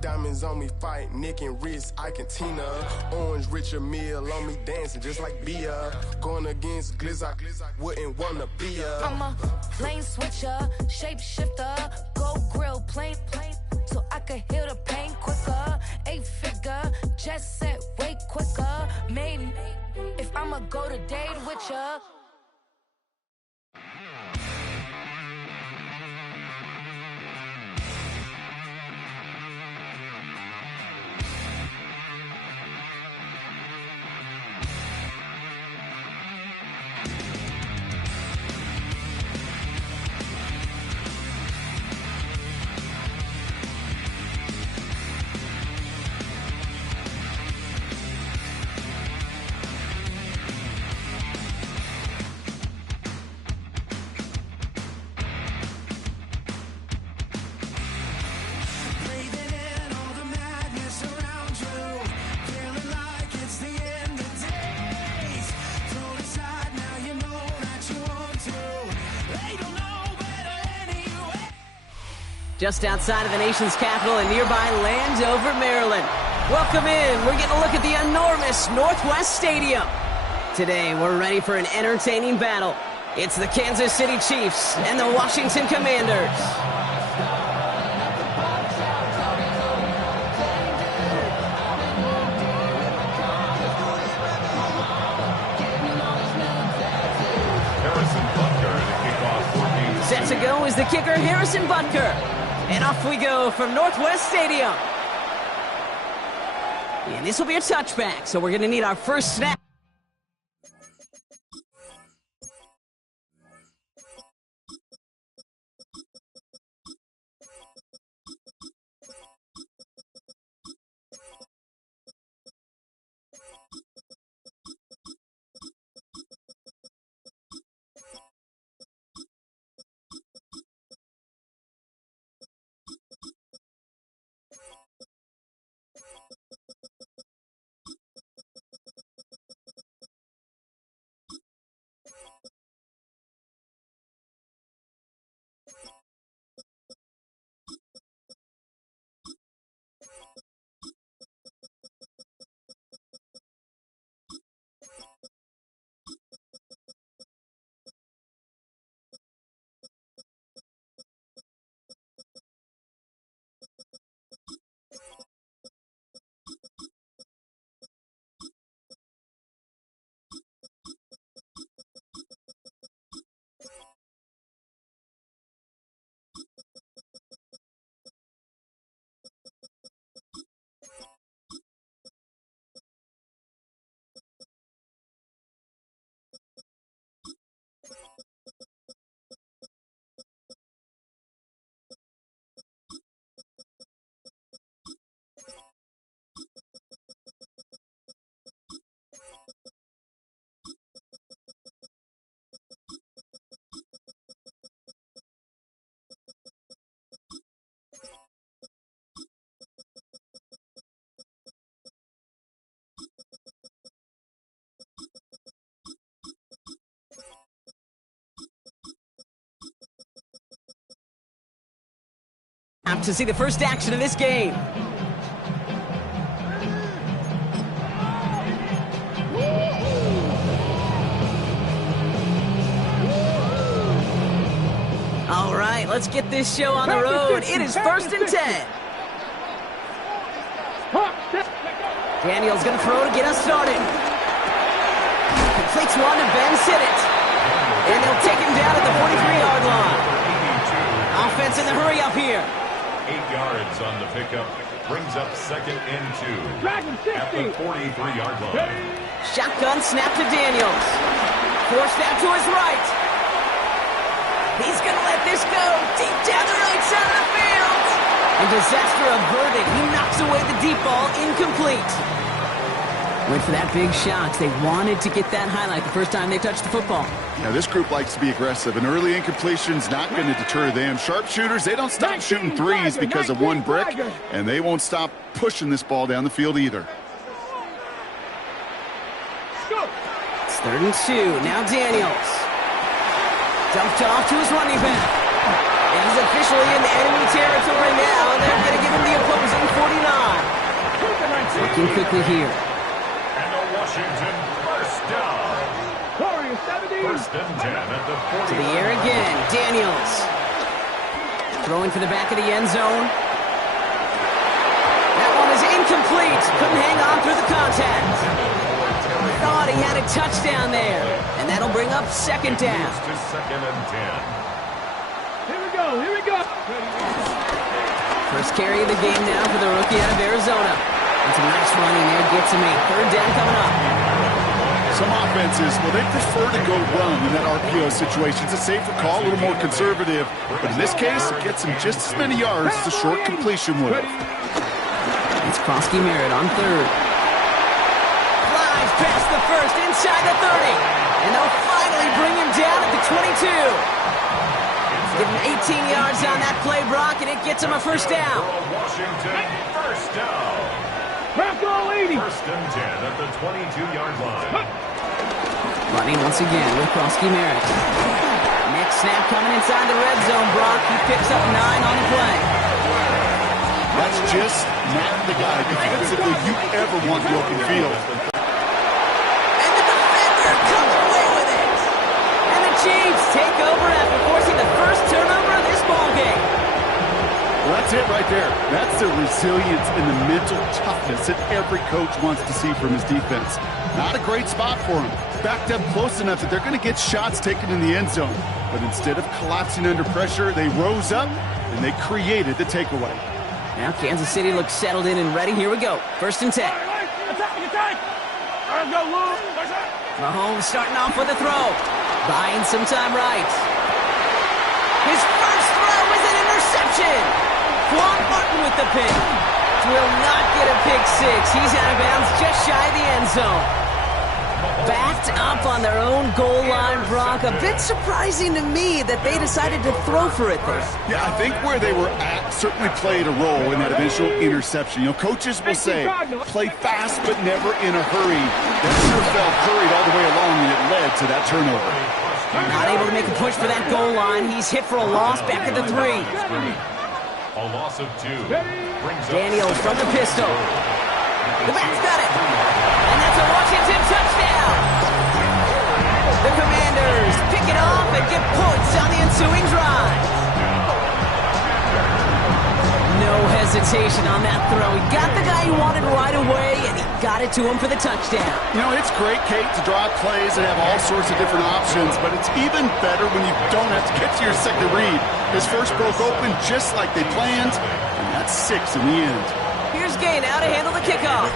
diamonds on me fight, neck and wrist, I can Tina. Orange Richard Mill on me dancing just like Bia. Going against Glizzock, wouldn't wanna be a. I'm a lane switcher, shape shifter, go grill, plain, so I could heal the pain quicker. 8-figure, just set way quicker. Made, if I'ma go to date with ya. Just outside of the nation's capital in nearby Landover, Maryland. Welcome in. We're getting a look at the enormous Northwest Stadium. Today, we're ready for an entertaining battle. It's the Kansas City Chiefs and the Washington Commanders. Harrison Butker to kick off for now is the kicker, Harrison Butker. And off we go from Northwest Stadium. And this will be a touchback, so we're going to need our first snap. To see the first action of this game. All right, let's get this show on the road. It is 1st and 10. Daniel's going to throw to get us started. Completes one to Ben Siddett. And they'll take him down at the 43-yard line. Offense in the hurry up here. 8 yards on the pickup, brings up 2nd and 2 at the 43-yard line. Shotgun snap to Daniels. Force that to his right. He's going to let this go deep down the right side of the field. And disaster averted. He knocks away the deep ball, incomplete. Went for that big shot. They wanted to get that highlight the first time they touched the football. Yeah, this group likes to be aggressive. An early incompletion's not going to deter them. Sharpshooters, they don't stop shooting threes because of one brick, and they won't stop pushing this ball down the field either. It's 3rd and 2. Now Daniels. Dumped off to his running back. And he's officially in the enemy territory now. They're going to give him the opposing 49. Looking quickly here. Washington, first down. 1st and 10 at the 40. To the air again. Daniels. Throwing for the back of the end zone. That one is incomplete. Couldn't hang on through the contact. Thought he had a touchdown there. And that'll bring up 2nd down. To 2nd and 10. Here we go. First carry of the game now for the rookie out of Arizona. And some nice running there gets him a 3rd down coming up. Some offenses, well, they prefer to go run in that RPO situation. It's a safer call, a little more conservative. But in this case, it gets him just as many yards as a short completion would. It's Krosky Merritt on 3rd. Flies past the 1st, inside the 30. And they'll finally bring him down at the 22. Give him 18 yards on that play, Brock, and it gets him a 1st down. Washington, first down. 1st and 10 at the 22-yard line. Running once again with Krosky Merritt. Next snap coming inside the red zone, Brock. He picks up 9 on the play. That's just not the guy defensively you ever want the open field. And the defender comes away with it. And the Chiefs take over after forcing the first turnover of this ballgame. Well, that's it right there. That's the resilience and the mental toughness that every coach wants to see from his defense. Not a great spot for him. Backed up close enough that they're going to get shots taken in the end zone. but instead of collapsing under pressure, they rose up and they created the takeaway. Now Kansas City looks settled in and ready. Here we go. 1st and 10. Mahomes starting off with a throw. Buying some time right. His first throw is an interception. Quan Martin with the pick. Will not get a pick six. He's out of bounds just shy of the end zone. Backed up on their own goal line, Brock. A bit surprising to me that they decided to throw for it there. Yeah, I think where they were at certainly played a role in that eventual interception. You know, coaches will say, play fast but never in a hurry. That sure felt hurried all the way along, and it led to that turnover. Not able to make a push for that goal line. He's hit for a loss back at the 3. A loss of 2. Daniels from the pistol. The back's got it. And that's a Washington touchdown. The Commanders pick it off and get points on the ensuing drive. No hesitation on that throw. He got the guy he wanted right away, and he got it to him for the touchdown. You know, it's great, Kate, to draw plays and have all sorts of different options, but it's even better when you don't have to get to your second read. His first broke open just like they planned, and that's 6 in the end. Here's Gay now to handle the kickoff.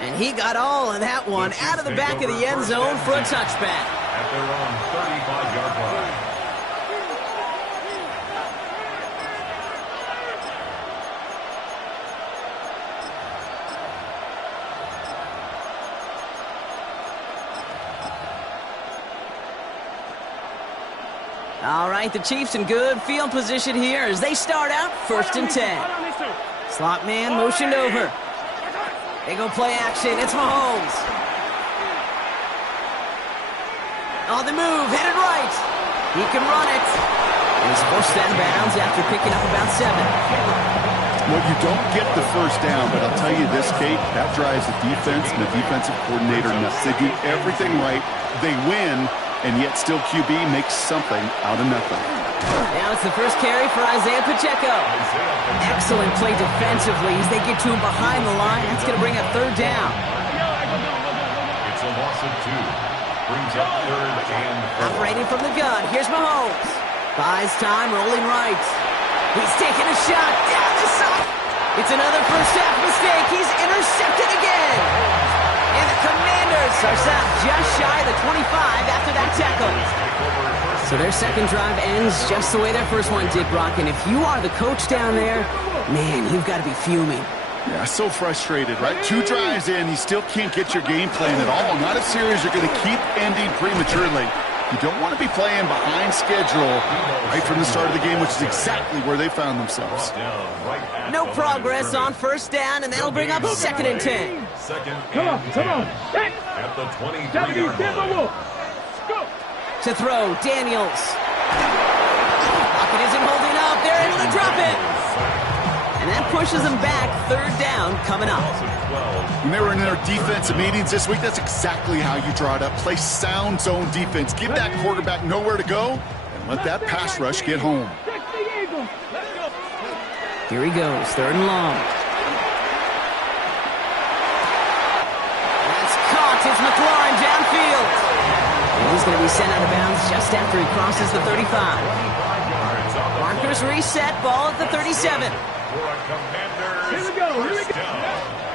And he got all of that one out of the back of the end zone for a touchback. At their own 35-yard line. All right, the Chiefs in good field position here as they start out 1st and 10. Slot man motioned over. They go play action. It's Mahomes. On the move, headed right. He can run it. And he's forced out of bounds after picking up about 7. Well, you don't get the first down, but I'll tell you this, Kate, that drives the defense and the defensive coordinator nuts. They do everything right. They win, and yet still QB makes something out of nothing. Now it's the first carry for Isaiah Pacheco. Excellent play defensively as they get to him behind the line. That's going to bring up 3rd down. It's a loss of 2. Brings up 3rd and 4. Operating from the gun. Here's Mahomes. Buys time, rolling right. He's taking a shot down the side. It's another first half mistake. He's intercepted again. And the Commanders are set just shy of the 25 after that tackle. So their second drive ends just the way their first one did, Brock. And if you are the coach down there, man, you've got to be fuming. Yeah, so frustrated, right? 2 drives in, you still can't get your game plan at all. Not a series you're going to keep ending prematurely. You don't want to be playing behind schedule right from the start of the game, which is exactly where they found themselves. No progress on 1st down, and that'll bring up 2nd and 10. Come on. At the 23-yard line. To throw, Daniels. Pocket isn't holding up. They're able to drop it. And that pushes them back. 3rd down coming up. When they were in their defensive meetings this week, that's exactly how you draw it up. Play sound zone defense. Give that quarterback nowhere to go and let that pass rush get home. Here he goes. 3rd and long. That's caught. It's McLaurin downfield. And he's going to be sent out of bounds just after he crosses the 35. Markers reset. Ball at the 37. Here we go.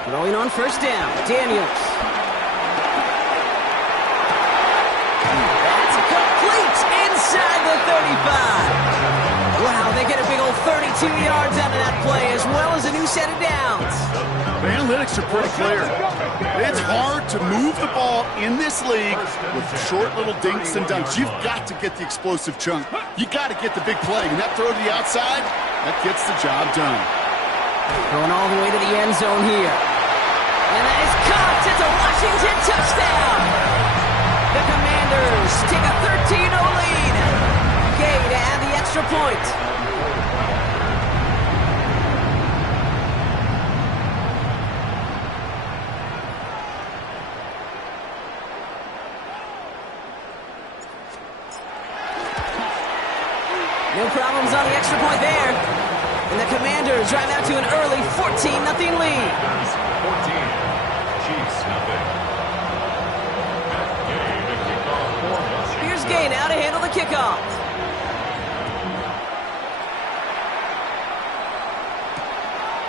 Throwing on 1st down. Daniels. That's complete inside the 35. Wow, they get a big old 32 yards out of that play as well as a new set of downs. The analytics are pretty clear. It's hard to move the ball in this league with short little dinks and dunks. You've got to get the explosive chunk. You got to get the big play. And that throw to the outside, that gets the job done. Going all the way to the end zone here. And that is caught. It's a Washington touchdown. The Commanders take a 13-0 lead. Gay to add the extra point. No problems on the extra point there. And the Commanders drive out to an early 14-0 lead. 14. Chiefs, nothing. now to handle the kickoff.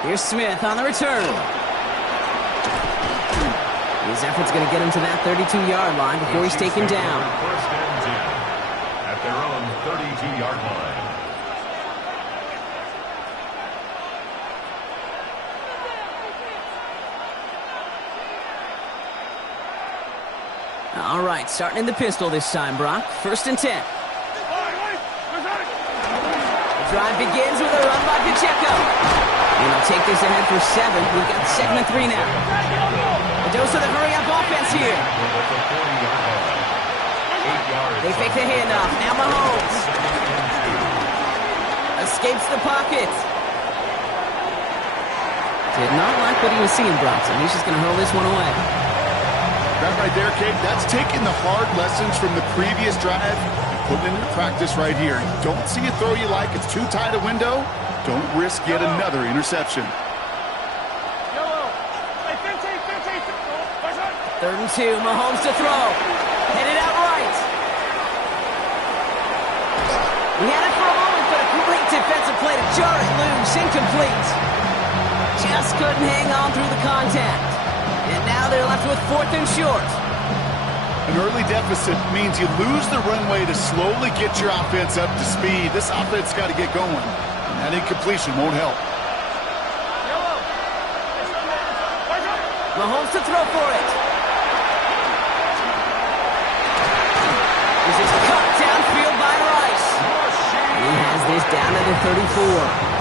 Here's Smith on the return. His effort's going to get him to that 32-yard line before he's taken down. First and 10 at their own 32-yard line. All right, starting in the pistol this time, Brock. First and 10. The drive begins with a run by Pacheco. And they'll take this ahead for 7. We've got 2nd and 3 now. A dose of the hurry-up offense here. They fake the handoff. Now Mahomes. Escapes the pocket. Did not like what he was seeing, Brock, so he's just going to hurl this one away. That right there, Kate, that's taking the hard lessons from the previous drive and putting it into practice right here. You don't see a throw you like, it's too tight a window. Don't risk yet another interception. 3rd and 2, Mahomes to throw. Headed out right. He had it for a moment, but a great defensive play to jar it loose. Incomplete. Just couldn't hang on through the contact. And now they're left with 4th and short. An early deficit means you lose the runway to slowly get your offense up to speed. This offense got to get going. And that incompletion won't help. Mahomes to throw for it. This is cut downfield by Rice. He has this down to the 34.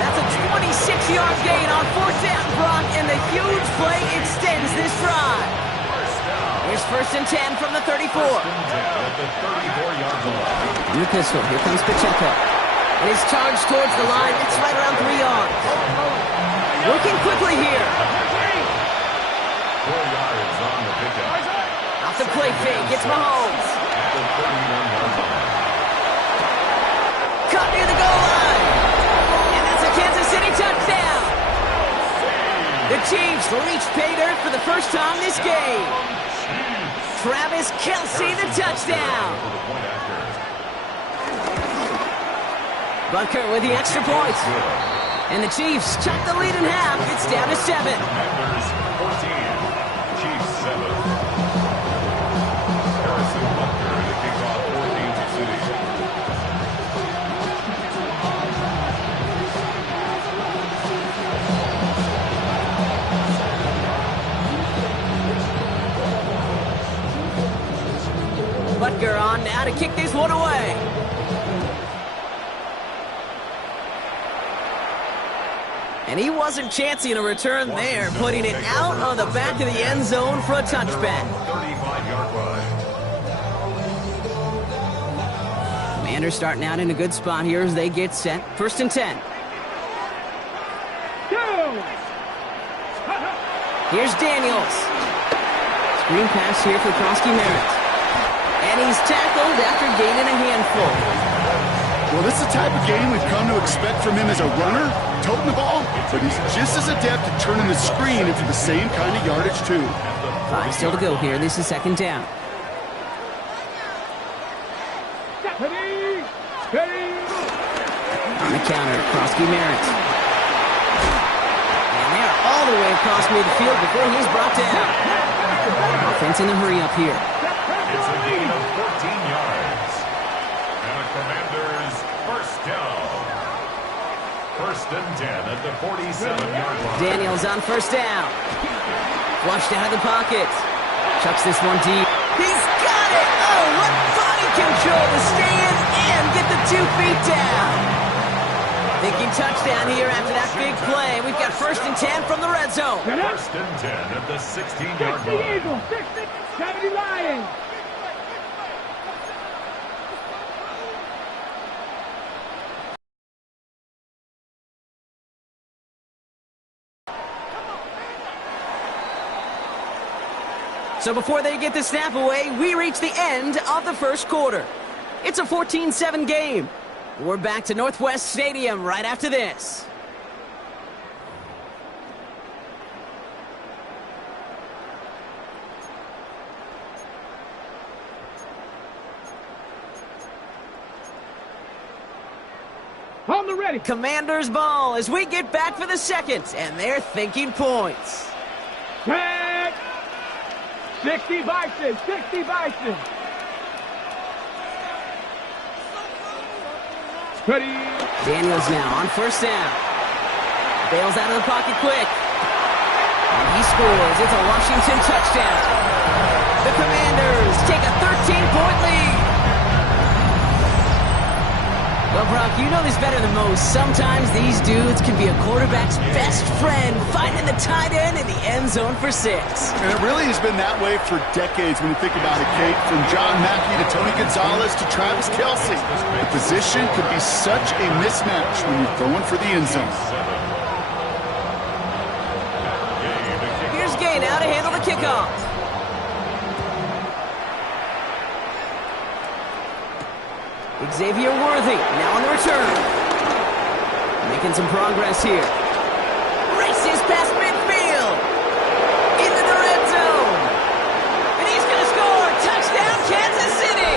That's a 26-yard gain on 4th down, Brock, and the huge play extends this drive. Here's 1st and 10 from the 34. In the pistol, here comes Pacheco. And his charge towards the line, it's right around 3 yards. Working quickly here. 4 yards on the pickup. Off the play fake, it's Mahomes. Cut near the goal line. And that's a Kansas City touchdown. The Chiefs reach pay dirt for the first time this game. Travis Kelce, the touchdown. Butker with the extra point. And the Chiefs chop the lead in half. It's down to 7. Packers 14, Chiefs 7. Harrison Butker to kick off for Kansas City. Butker on now to kick this one away. And he wasn't chancing a return there, putting it out of the back of the end zone for a touchback. 35-yard line. Commanders starting out in a good spot here as they get set. 1st and 10. Here's Daniels. Screen pass here for Krosky Merritt. And he's tackled after gaining a handful. Well, this is the type of game we've come to expect from him as a runner, toting the ball, but he's just as adept at turning the screen into the same kind of yardage, too. 5 still to go here. This is 2nd down. On the counter, Krosky Merritt. And they're all the way across midfield before he's brought down. Offense in a hurry up here. It's a gain of 14 yards. And the Commanders first down. 1st and 10 at the 47-yard line. Daniels on 1st down. Flushed out of the pocket. Chucks this one deep. He's got it! Oh, what body control to stay in and get the 2 feet down. Thinking touchdown here after that big play. We've got 1st and 10 from the red zone. 1st and 10 at the 16-yard line. 70 Lions. So before they get the snap away, we reach the end of the first quarter. It's a 14-7 game. We're back to Northwest Stadium right after this. on the ready. Commander's ball as we get back for the second, and they're thinking points. Tag. 60 Bison, 60 Bison. Ready. Daniels now on first down. Bails out of the pocket quick. And he scores. It's a Washington touchdown. The Commanders take a 13-point lead. Well, Brock, you know this better than most. Sometimes these dudes can be a quarterback's best friend, finding the tight end in the end zone for 6. And it really has been that way for decades when you think about it, Kate. From John Mackey to Tony Gonzalez to Travis Kelce. The position could be such a mismatch when you're going for the end zone. Here's Gay now to handle the kickoff. Xavier Worthy now on the return. Making some progress here. Races past midfield. Into the red zone. And he's going to score. Touchdown, Kansas City.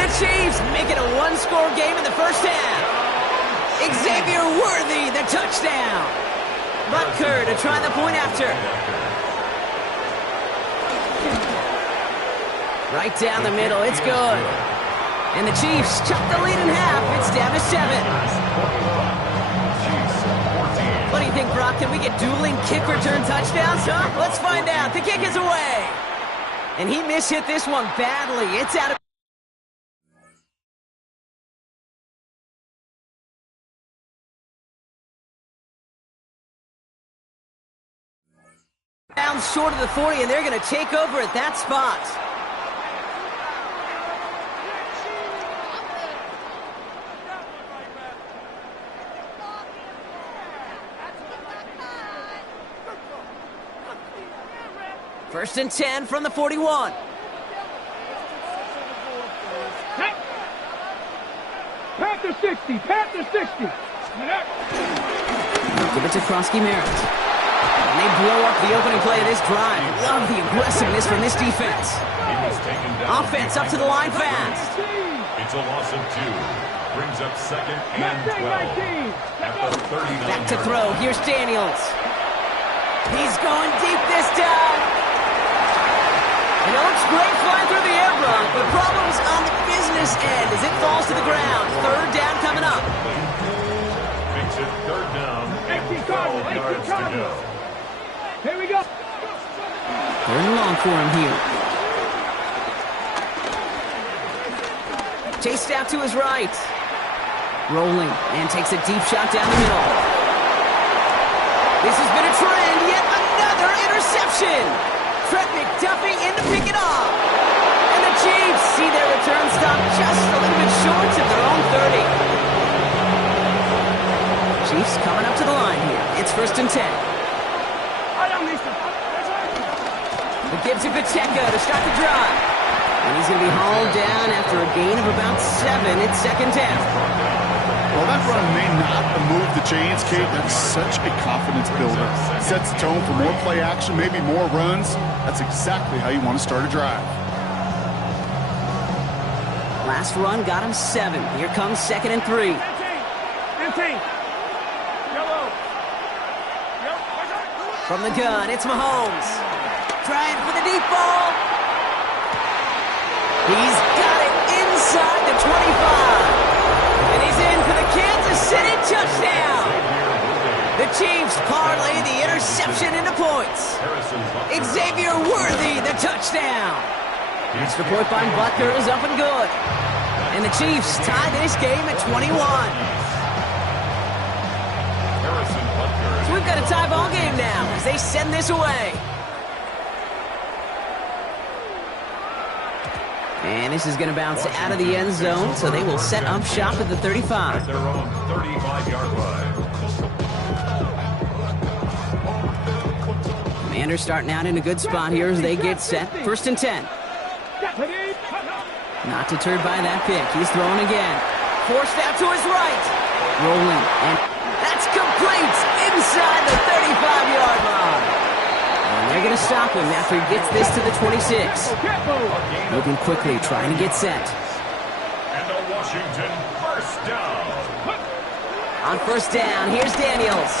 The Chiefs make it a one-score game in the first half. Xavier Worthy, the touchdown. Butker to try the point after. Right down the middle. It's good. And the Chiefs chop the lead in half. It's down to 7. What do you think, Brock? Can we get dueling kick return touchdowns, huh? Let's find out. The kick is away. And he mishit this one badly. It's out of... down short of the 40, and they're going to take over at that spot. First and 10 from the 41. Panther 60, Panther 60. Give it to Krosky Merritt. And they blow up the opening play of this drive. Love the aggressiveness from this defense. Offense up to the line fast. It's a loss of 2. Brings up second and 12. At the 39. Back to throw. Here's Daniels. He's going deep this time. And it looks great flying through the air, Brock, but problems on the business end as it falls to the ground. Third down coming up. Makes it third down and 12 yards to go. Here we go. Third and long for him here. Chased out to his right. Rolling and takes a deep shot down the middle. This has been a trend. Yet another interception. Trent McDuffie in to pick it off. And the Chiefs see their return stop just a little bit short of their own 30. Chiefs coming up to the line here. It's first and 10. It gives it Pacheco to start the drive. And he's going to be hauled down after a gain of about 7. It's second down. Well, that run may not have moved the chains, Kate. That's such a confidence builder. Sets the tone for more play action, maybe more runs. That's exactly how you want to start a drive. Last run got him 7. Here comes second and 3. 15. Yellow. From the gun, it's Mahomes. Trying for the deep ball. He's got it inside the 25. And he's in for the Kansas City touchdown. The Chiefs parlay the interception into points. Xavier Worthy, the touchdown. Extra point by Butker is up and good. And the Chiefs tie this game at 21. So we've got a tie ball game now as they send this away. And this is going to bounce out of the end zone, so they will set up shop at the 35. At their own 35-yard line. Commanders starting out in a good spot here as they get set. First and 10. Not deterred by that pick. He's throwing again. Forced out to his right. Rolling. And that's complete inside the 35-yard line. And they're going to stop him after he gets this to the 26. Moving quickly, trying to get set. And a Washington, first down. On first down, here's Daniels.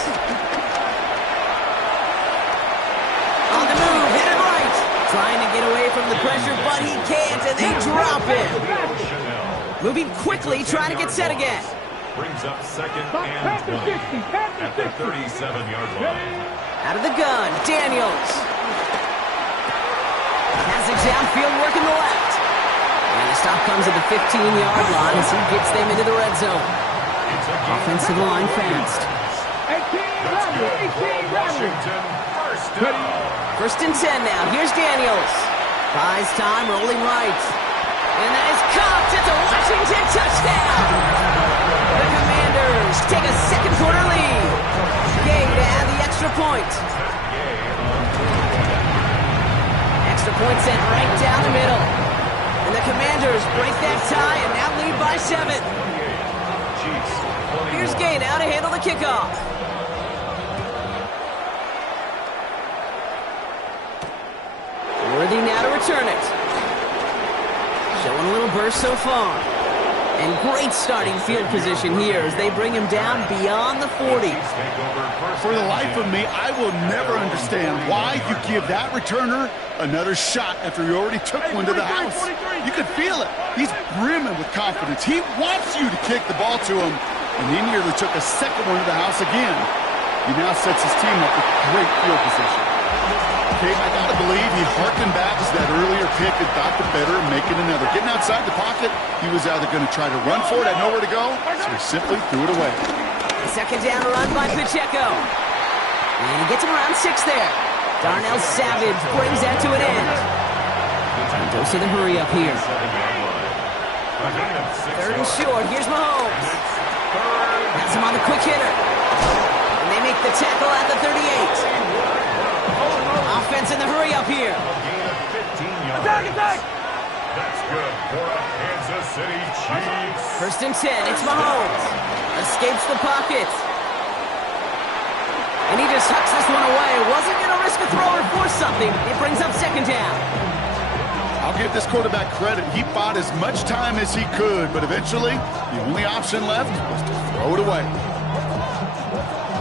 On the move, hit it right. Trying to get away from the pressure, but he can't, and they drop him. Moving quickly, trying to get set again. Brings up second and 20 at the 37-yard line. Out of the gun, Daniels. Has it downfield, working the left. And the stop comes at the 15-yard line as he gets them into the red zone. Offensive line fast. 18 Washington, first down. First and 10 now. Here's Daniels. Buys time, rolling right. And that is caught. It's a Washington touchdown. The Commanders take a second quarter lead. Gay to add the extra point. Extra point sent right down the middle. And the Commanders break that tie and now lead by 7. Here's Gay now to handle the kickoff. Worthy now to return it. Showing a little burst so far. And great starting field position here as they bring him down beyond the 40. For the life of me, I will never understand why you give that returner another shot after you already took one to the house. You can feel it. He's brimming with confidence. He wants you to kick the ball to him, and he nearly took a second one to the house again. He now sets his team up with great field position. Okay, I gotta believe he harkened back to that earlier pick and thought the better of making another. Getting outside the pocket, he was either going to try to run for it, had nowhere to go, so he simply threw it away. Second down run by Pacheco. And he gets him around 6 there. Darnell Savage brings that to an end. And goes to the hurry up here. Third and short. Here's Mahomes. Has him on the quick hitter. And they make the tackle at the 38. Offense in the hurry up here. Attack! That's good for a Kansas City Chiefs. First and 10. It's Mahomes. Escapes the pocket. And he just hucks this one away. Wasn't going to risk a throw or force something. It brings up second down. I'll give this quarterback credit. He bought as much time as he could, but eventually the only option left was to throw it away.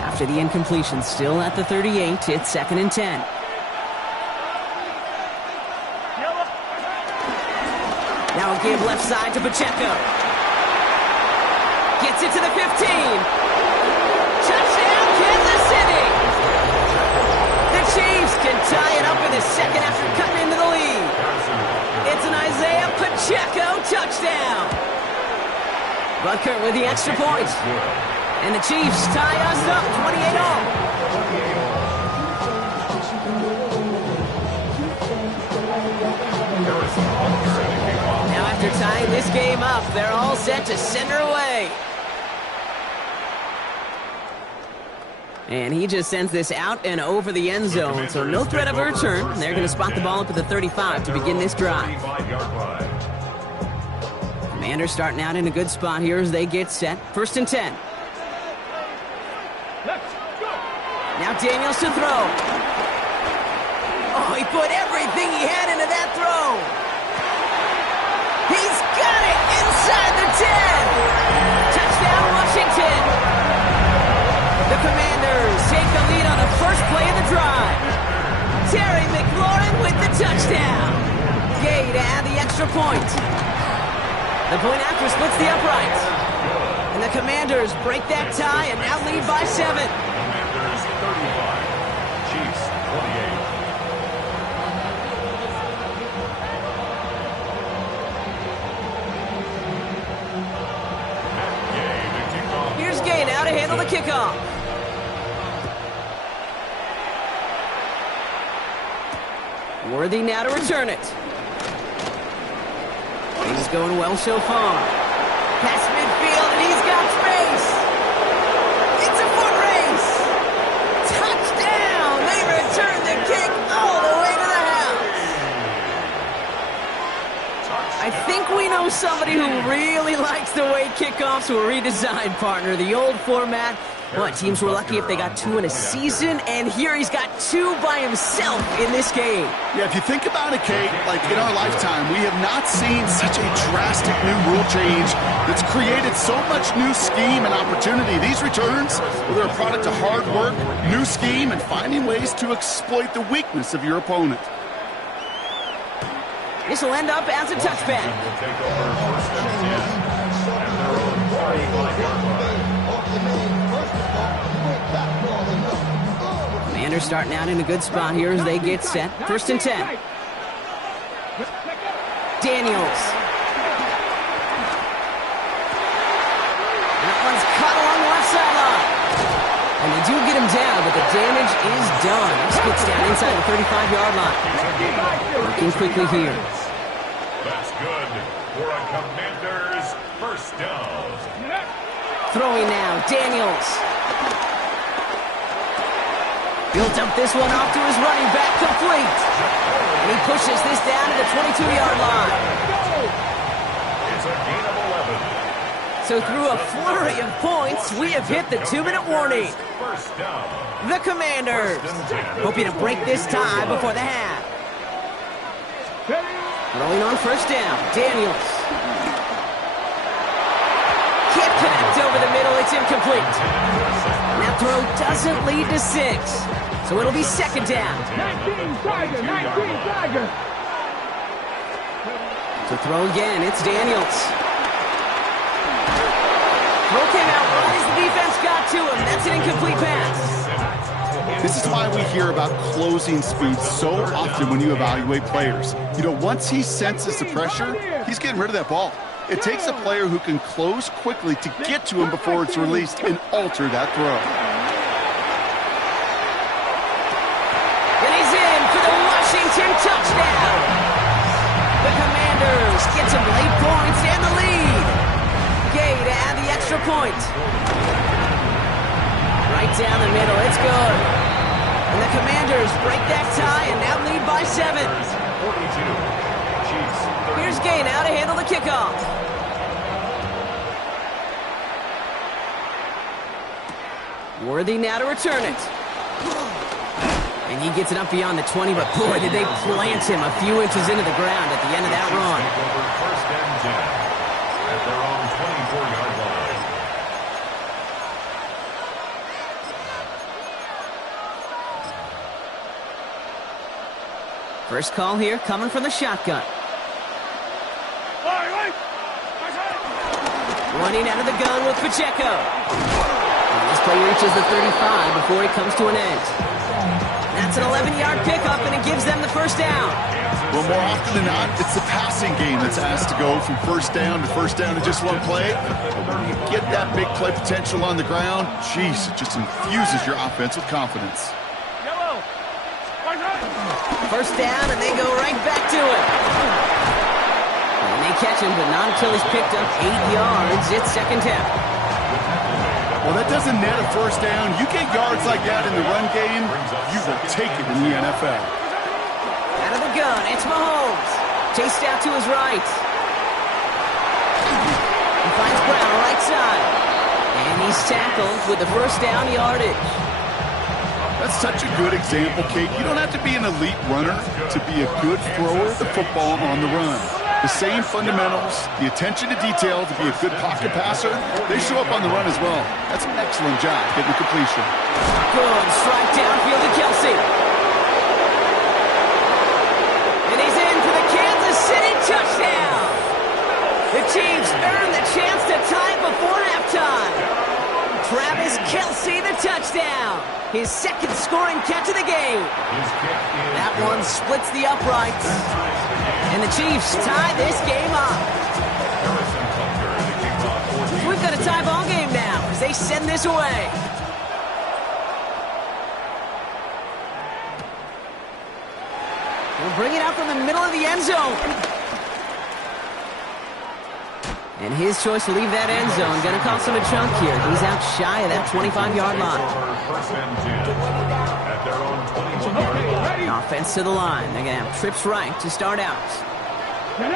After the incompletion, still at the 38, it's second and 10. Now a give left side to Pacheco. Gets it to the 15. Touchdown, Kansas City! The Chiefs can tie it up in the second after cutting into the lead. It's an Isaiah Pacheco touchdown. Butker with the extra point. And the Chiefs tie us up 28-all. Now after tying this game up, they're all set to send her away. And he just sends this out and over the end zone, so no threat of a return. They're going to spot the ball up at the 35 to begin this drive. Commanders starting out in a good spot here as they get set. First and 10. Now Daniels to throw. Oh, he put everything he had into that throw. He's got it inside the 10. Touchdown, Washington. The Commanders take the lead on the first play of the drive. Terry McLaurin with the touchdown. Gay to add the extra point. The point after splits the uprights. And the Commanders break that tie and now lead by 7. Commanders 35, Chiefs 28. Here's Gay now to handle the kickoff. Worthy now to return it. Things going well so far. Past midfield, and he's got space. It's a foot race. Touchdown! They return the kick all the way to the house. I think we know somebody who really likes the way kickoffs were redesigned, partner. The old format Boy, teams were lucky if they got 2 in a season, and here he's got 2 by himself in this game. Yeah, if you think about it, Kate, like in our lifetime, we have not seen such a drastic new rule change that's created so much new scheme and opportunity. These returns, well, they're a product of hard work, new scheme, and finding ways to exploit the weakness of your opponent. This will end up as a touchback. Will take over first and 10 at their own 45-yard line. Commanders starting out in a good spot here as they get set. First and 10. Daniels. That one's cut along the left sideline. And they do get him down, but the damage is done. This gets down inside the 35-yard line. Working quickly here. That's good for a Commanders first down. Throwing now, Daniels. He'll dump this one off to his running back, complete. And he pushes this down to the 22-yard line. It's a gain of 11. So through a flurry of points, we have hit the 2-minute warning. First down. The Commanders hoping to break this tie before the half. Rolling on first down, Daniels. Can't connect over the middle, it's incomplete. That throw doesn't lead to 6, so it'll be second down. 19 Tiger. To throw again, it's Daniels. Throw came out right as the defense got to him. That's an incomplete pass. This is why we hear about closing speed so often when you evaluate players. You know, once he senses the pressure, he's getting rid of that ball. It takes a player who can close quickly to get to him before it's released and alter that throw. And he's in for the Washington touchdown. The Commanders get some late points and the lead. Gay to add the extra point. Right down the middle, it's good. And the Commanders break that tie and now lead by 7. 42. Here's Gay now to handle the kickoff. Worthy now to return it. And he gets it up beyond the 20, but boy, did they plant him a few inches into the ground at the end of that run. First and 10 at their own 24-yard line. First call here coming from the shotgun. Running out of the gun with Pacheco. And this play reaches the 35 before he comes to an end. That's an 11-yard pickup, and it gives them the first down. Well, more often than not, it's the passing game that's asked to go from first down to just one play. But when you get that big play potential on the ground, geez, it just infuses your offense with confidence. First down, and they go right back to it. And they catch him, but not until he's picked up 8 yards. It's second down. Well, that doesn't net a first down. You get yards like that in the run game, you will take it in the NFL. Out of the gun, it's Mahomes. Chased out to his right. He finds Brown right side. And he's tackled with the first down yardage. That's such a good example, Kate. You don't have to be an elite runner to be a good thrower of the football on the run. The same fundamentals, the attention to detail to be a good pocket passer, they show up on the run as well. That's an excellent job getting completion. Good strike downfield to Kelsey. And he's in for the Kansas City touchdown. The Chiefs earn the chance to tie it before halftime. Travis Kelsey, the touchdown. His second scoring catch of the game. That one splits the uprights. And the Chiefs tie this game up. We've got a tie ball game now as they send this away. We'll bring it out from the middle of the end zone. And his choice to leave that end zone going to cost him a chunk here. He's out shy of that 25-yard line. First and 10 at their own 21-yard line. Offense to the line. They're going to have trips right to start out. 18,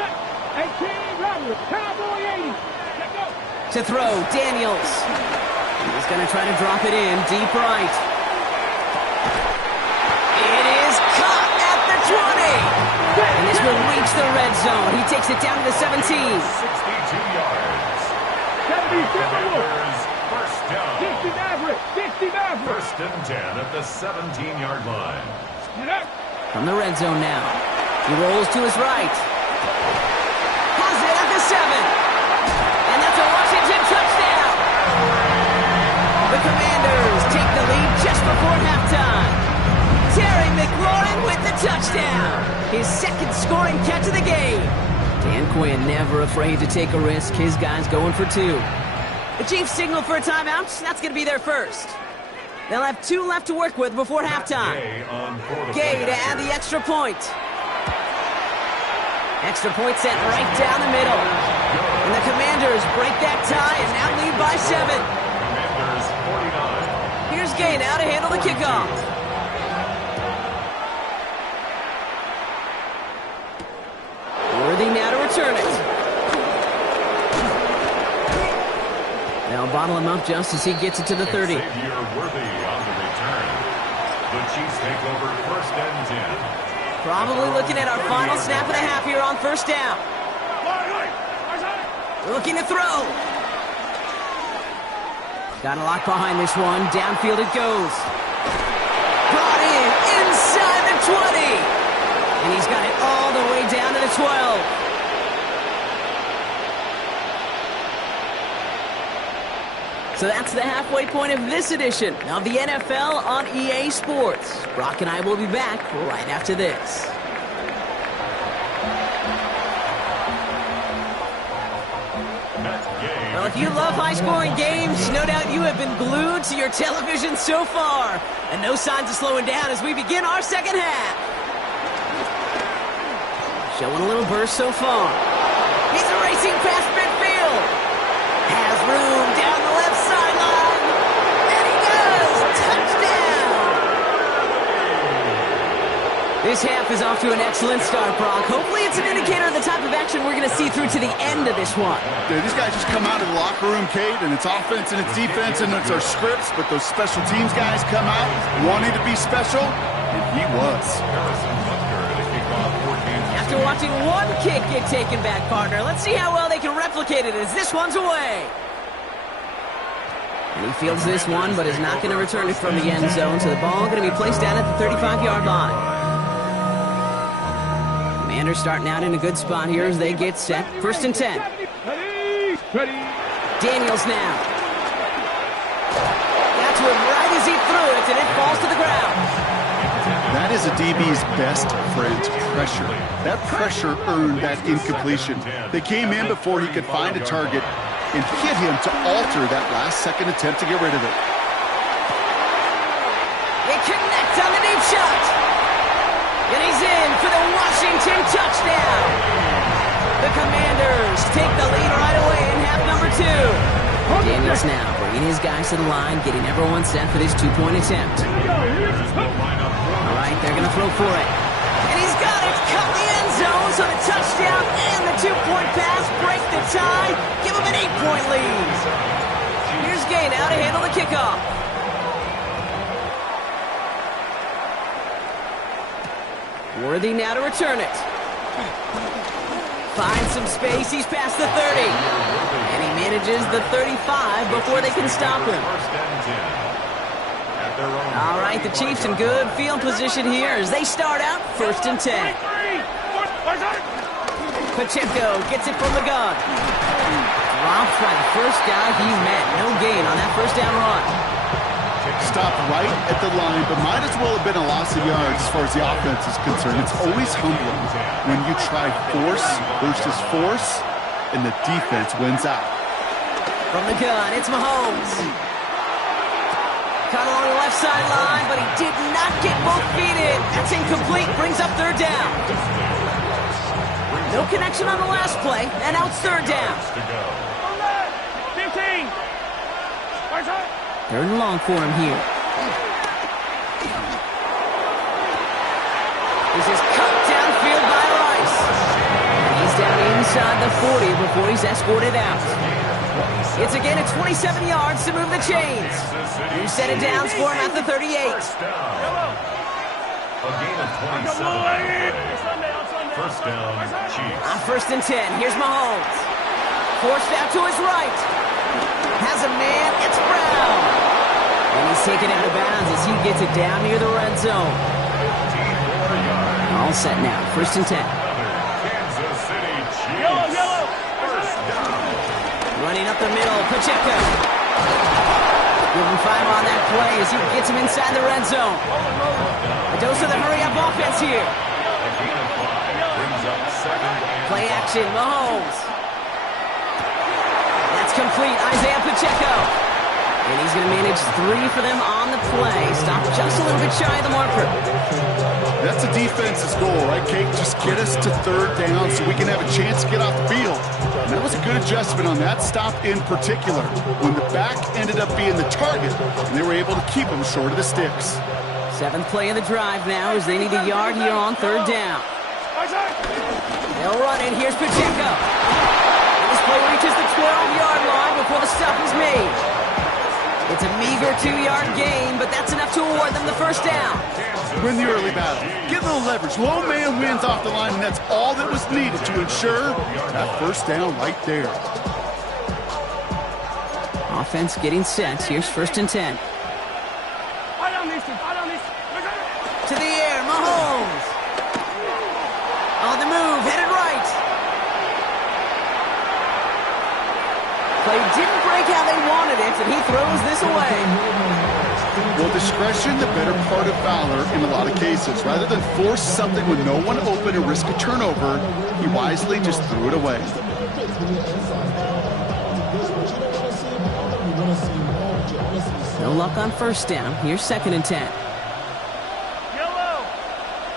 Cowboy 80. Let's go. To throw, Daniels. He's going to try to drop it in deep right. It is caught at the 20. And this will reach the red zone. He takes it down to the 17. 62 yards. Commanders first down. 60 Maverick. 60 Maverick. First and 10 at the 17-yard line. From the red zone now. He rolls to his right. Has it at the 7. And that's a Washington touchdown. The Commanders take the lead just before halftime. Terry McLaurin with the touchdown. His second scoring catch of the game. Dan Quinn never afraid to take a risk. His guys going for 2. The Chiefs signal for a timeout. That's going to be their first. They'll have 2 left to work with before halftime. Gay to add the extra point. Extra point sent right down the middle. And the Commanders break that tie and now lead by 7. Commanders 49. Here's Gay now to handle the kickoff. Worthy now to return it. They'll bottle him up just as he gets it to the 30. Xavier Worthy on the return. The Chiefs take over first and 10. Probably looking at our final snap and a half here on first down. Looking to throw. Got a lock behind this one. Downfield it goes. Brought in inside the 20. And he's got it all the way down to the 12. So that's the halfway point of this edition of the NFL on EA Sports. Brock and I will be back right after this. Well, if you love high-scoring games, no doubt you have been glued to your television so far. And no signs of slowing down as we begin our second half. Showing a little burst so far. He's racing past midfield. Has room down the left sideline. And he does. Touchdown. This half is off to an excellent start, Brock. Hopefully it's an indicator of the type of action we're going to see through to the end of this one. Dude, these guys just come out of the locker room, Kate, and it's offense and it's defense and it's our scripts, but those special teams guys come out wanting to be special, and he was. After watching one kick get taken back, partner, let's see how well they can replicate it as this one's away. And he fields this one, but is not going to return it from the end zone, so the ball going to be placed down at the 35-yard line. Commanders starting out in a good spot here as they get set. First and 10. Daniels now. That's one right as he threw it, and it falls to the ground. That is a DB's best friend, pressure. That pressure earned that incompletion. They came in before he could find a target and hit him to alter that last-second attempt to get rid of it. They connect on the deep shot. And he's in for the Washington touchdown. The Commanders take the lead right away in half number 2. Daniels now bringing his guys to the line, getting everyone set for this 2-point attempt. All right, they're going to throw for it. And he's got it. Cut the end zone, so the touchdown and the 2-point pass break the tie. Give him an 8-point lead. Here's Gay now to handle the kickoff. Worthy now to return it. Finds some space. He's past the 30. And he manages the 35 before they can stop him. All right, the Chiefs in good field position here as they start out first and 10. Pacheco gets it from the gun. Drops by the first guy he met. No gain on that first down run. Stopped right at the line, but might as well have been a loss of yards as far as the offense is concerned. It's always humbling when you try force versus force, and the defense wins out. From the gun, it's Mahomes. Caught along the left sideline, but he did not get both feet in. That's incomplete, brings up third down. No connection on the last play, and now it's third down. 15. Third and long for him here. This is cut downfield by Rice. And he's down inside the 40 before he's escorted out. It's again at 27 yards to move the chains. You set it down, score him at the 38. First down. A gain of 27. First down, Chiefs. On 1st and 10, here's Mahomes. Forced out to his right. Has a man, it's Brown. And he's taken out of bounds as he gets it down near the red zone. All set now, 1st and 10. Kansas City Chiefs. Yellow. First down. Running up the middle, Pacheco. Give him 5 on that play as he gets him inside the red zone. A dose of the hurry-up offense here. A gain of 5 brings up 2nd and Play action, Mahomes. That's complete, Isaiah Pacheco. And he's going to manage 3 for them on the play. Stop just a little bit shy of the marker. That's a defense's goal, right, Kate? Just get us to 3rd down so we can have a chance to get off the field. And that was a good adjustment on that stop in particular, when the back ended up being the target, and they were able to keep him short of the sticks. 7th play of the drive now as they need a yard here on 3rd down. They'll run it. Here's Pacheco. And this play reaches the 12-yard line before the stop is made. It's a meager 2-yard gain, but that's enough to award them the 1st down. Win the early battle. Get a little leverage. Low man wins off the line, and that's all that was needed to ensure that 1st down right there. Offense getting set. Here's 1st and 10. To the air, Mahomes. On the move, headed right. Play didn't break how they wanted it, and he throws this away. Well, discretion, the better part of valor in a lot of cases. Rather than force something with no one open and risk a turnover, he wisely just threw it away. No luck on 1st down. Here's 2nd and 10.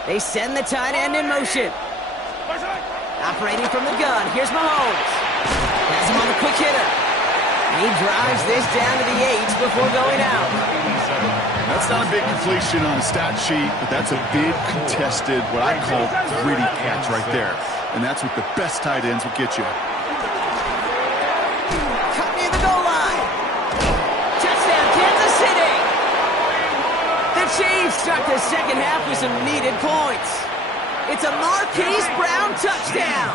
They send the tight end in motion. Operating from the gun, here's Mahomes. Has him on the quick hitter. He drives this down to the 8 before going out. That's not a big completion on a stat sheet, but that's a big contested, what I call gritty catch right there. And that's what the best tight ends will get you. Cut near the goal line. Touchdown, Kansas City. The Chiefs start the 2nd half with some needed points. It's a Marquise Brown touchdown.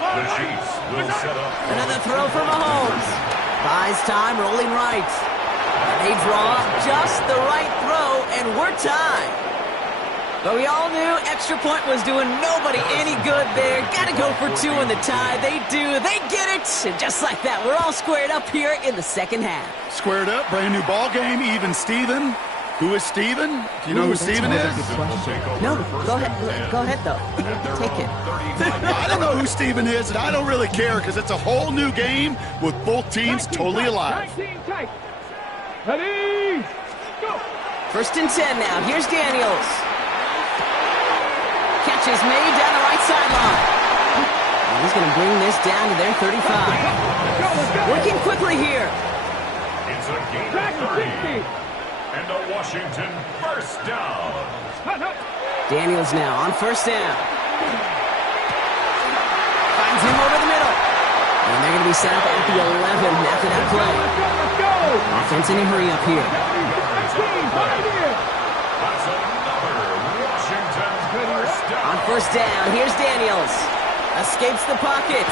The Chiefs will set up. Another throw for Mahomes. Buys time, rolling right. And they draw just the right throw, and we're tied. But we all knew extra point was doing nobody any good there. Got to go for 2 in the tie. They do. They get it. And just like that, we're all squared up here in the 2nd half. Squared up, brand new ball game, even Steven. Who is Steven? Do you know who Steven is? No, go ahead. Go ahead, though. Take it. I don't know who Steven is, and I don't really care because it's a whole new game with both teams totally alive. Ready, go! 1st and 10 now. Here's Daniels. Catch is made down the right sideline. And he's going to bring this down to their 35. Working quickly here. It's a gain of 30. And a Washington 1st down. Daniels now on 1st down. Finds him over the middle. And they're going to be set up at the 11 after that play. Offense in a hurry up here. That's another Washington 1st down. On 1st down, here's Daniels. Escapes the pocket.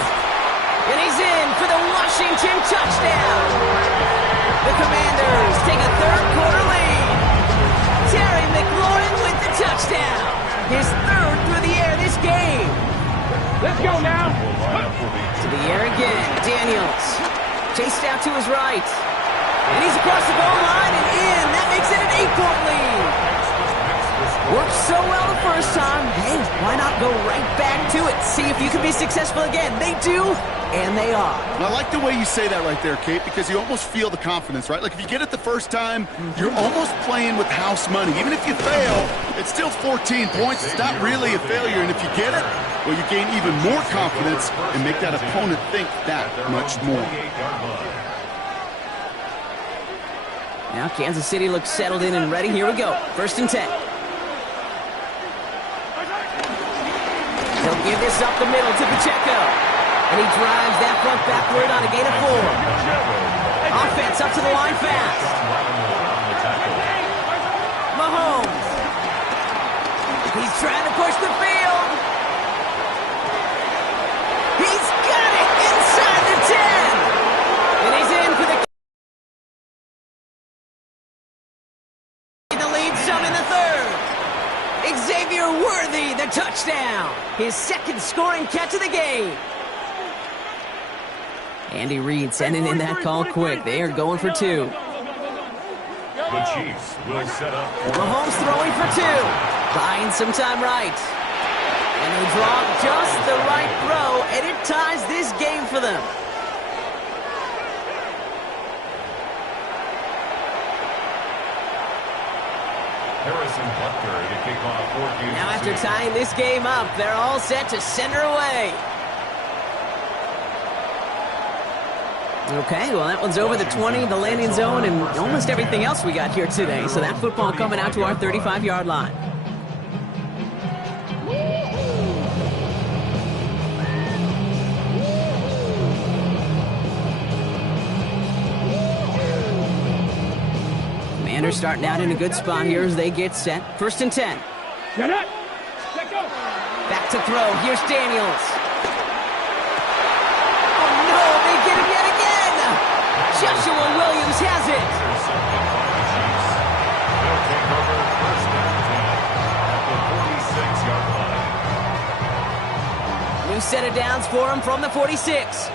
And he's in for the Washington touchdown. The Commanders take a 3rd quarter lead. Terry McLaurin with the touchdown. His 3rd through the air this game. Let's go now. To the air again. Daniels. Chased out to his right. And he's across the goal line and in. That makes it an 8-point lead. Worked so well the first time. Hey, why not go right back to it? See if you can be successful again. They do, and they are. And I like the way you say that right there, Kate, because you almost feel the confidence, right? Like if you get it the first time, you're almost playing with house money. Even if you fail, it's still 14 points. It's not really a failure. And if you get it, well, you gain even more confidence and make that opponent think that much more. Now Kansas City looks settled in and ready. Here we go. 1st and 10. He'll give this up the middle to Pacheco. And he drives that front backward on a gain of 4. Offense up to the line fast. Mahomes. He's trying to push the field. He's got it inside the 10. And he's in for the lead some in the third. Xavier Worthy, the touchdown. His second scoring catch of the game. Andy Reid sending in that call quick. They are going for 2. The Chiefs will set up. Mahomes throwing for 2. Buying some time right. And they drop just the right throw, and it ties this game for them. Harrison Butker to kick off 4th. Now after tying this game up, they're all set to send her away. Okay, well, that one's over the 20, the landing zone, and almost everything else we got here today. So that football coming out to our 35-yard line. Commanders starting out in a good spot here as they get set. 1st and 10. Back to throw. Here's Daniels. Joshua Williams has it. They'll take over 1st and 10 at the 46-yard line. New set of downs for him from the 46.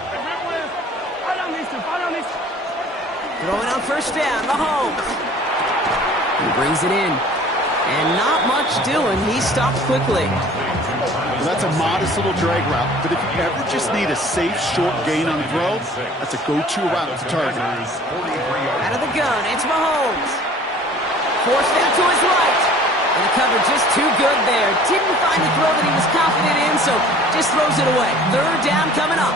Throwing on 1st down, Mahomes. He brings it in. And not much doing. He stopped quickly. Well, that's a modest little drag route, but if you ever just need a safe, short gain on the throw, that's a go-to route to target. Out of the gun, it's Mahomes. Forced out to his right. And the cover just too good there. Didn't find the throw that he was confident in, so just throws it away. 3rd down coming up.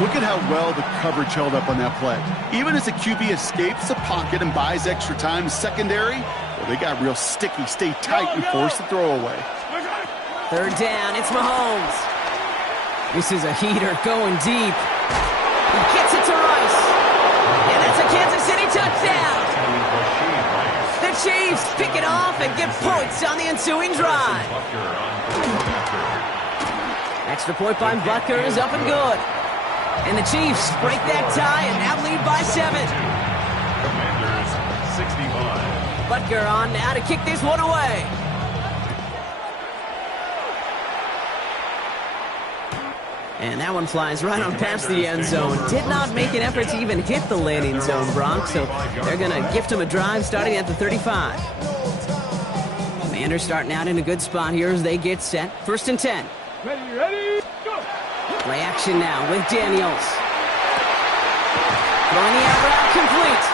Look at how well the coverage held up on that play. Even as the QB escapes the pocket and buys extra time secondary, well, they got real sticky, stay tight, and force the throw away. 3rd down, it's Mahomes. This is a heater going deep. He gets it to Rice. And that's a Kansas City touchdown. The Chiefs pick it off and get points on the ensuing drive. Extra point by Butker is up and good. And the Chiefs break that tie and now lead by 7. Commanders 65. Butker on now to kick this one away. And that one flies right on past the end zone. Did not make an effort to even hit the landing zone, Bronx, so they're going to gift him a drive starting at the 35. Commanders starting out in a good spot here as they get set. 1st and 10. Ready, go! Play action now with Daniels. Throwing the out route complete.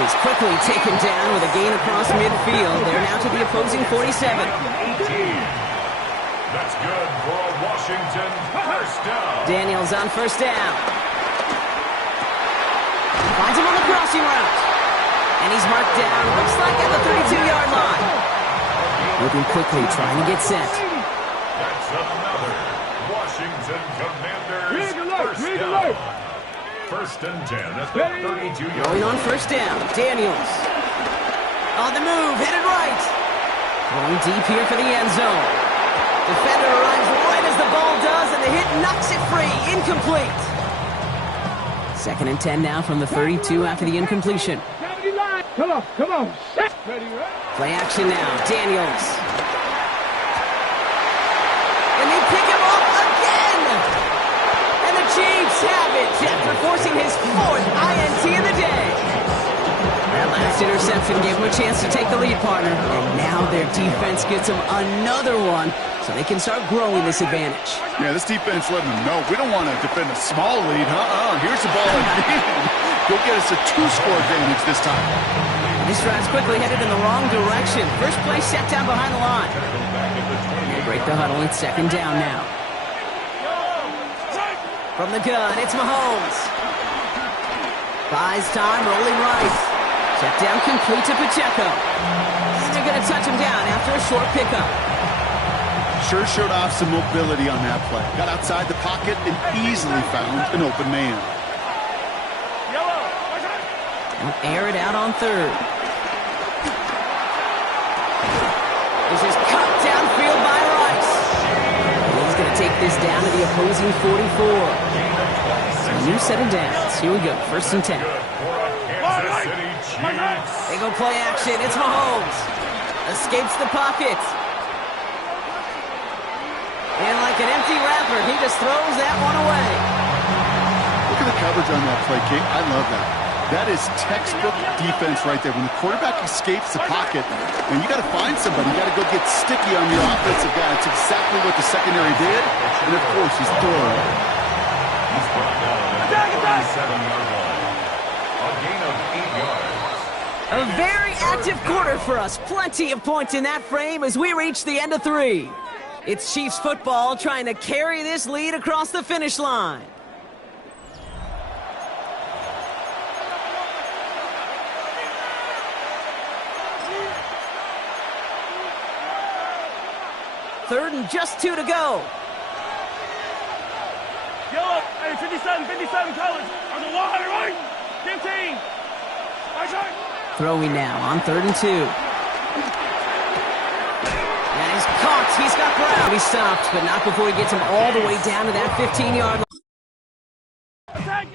He's quickly taken down with a gain across midfield. They're now to the opposing 47. That's good for a Washington 1st down. Daniels on 1st down. Finds him on the crossing route. And he's marked down, looks like at the 32-yard line. Moving quickly, trying to get set. That's another Washington Commanders 1st down. 1st and 10 at the 32-yard Going on line. 1st down, Daniels. On the move, headed right. Going deep here for the end zone. Defender arrives right as the ball does, and the hit knocks it free. Incomplete. 2nd and 10 now from the 32 after the incompletion. Come on. Ready, Play action now. Daniels. And they pick him up again. And the Chiefs have it after forcing his 4th INT of the day. That last interception gave him a chance to take the lead, partner. And now their defense gets them another one, so they can start growing this advantage. Yeah, this defense letting them know we don't want to defend a small lead. Here's the ball again. Go get us a 2-score advantage this time. And this drive's quickly headed in the wrong direction. First play set down behind the line. They break the huddle. It's 2nd down now. From the gun, it's Mahomes. Buys time, rolling right. Check down complete to Pacheco. And they're going to touch him down after a short pickup. Sure showed off some mobility on that play. Got outside the pocket and easily found an open man. We'll air it out on third. This is cut downfield by Rice. He's going to take this down to the opposing 44. A new set of downs. Here we go, 1st and 10. They go play action. It's Mahomes. Escapes the pocket. And like an empty wrapper, he just throws that one away. Look at the coverage on that play, Kate. I love that. That is textbook defense right there. When the quarterback escapes the pocket, and you got to find somebody. You got to go get sticky on your offensive guy. It's exactly what the secondary did. And, of course, he's throwing. He's brought down at the 7-yard line. A gain of 8 yards. A very active quarter for us. Plenty of points in that frame as we reach the end of 3. It's Chiefs football trying to carry this lead across the finish line. Third and just 2 to go. Yellow, hey, 57, colors. On the water, right? 15. Right side. Throwing now on 3rd and 2. And he's caught. He's got ground. He stopped, but not before he gets him all the way down to that 15-yard line. Attack.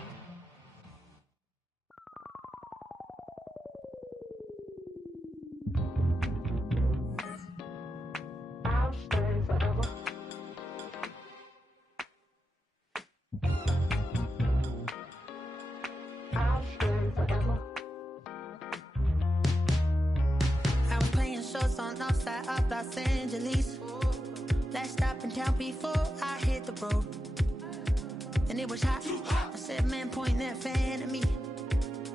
On outside of Los Angeles. Last stop in town before I hit the road. And it was hot. I said, man, point that fan at me.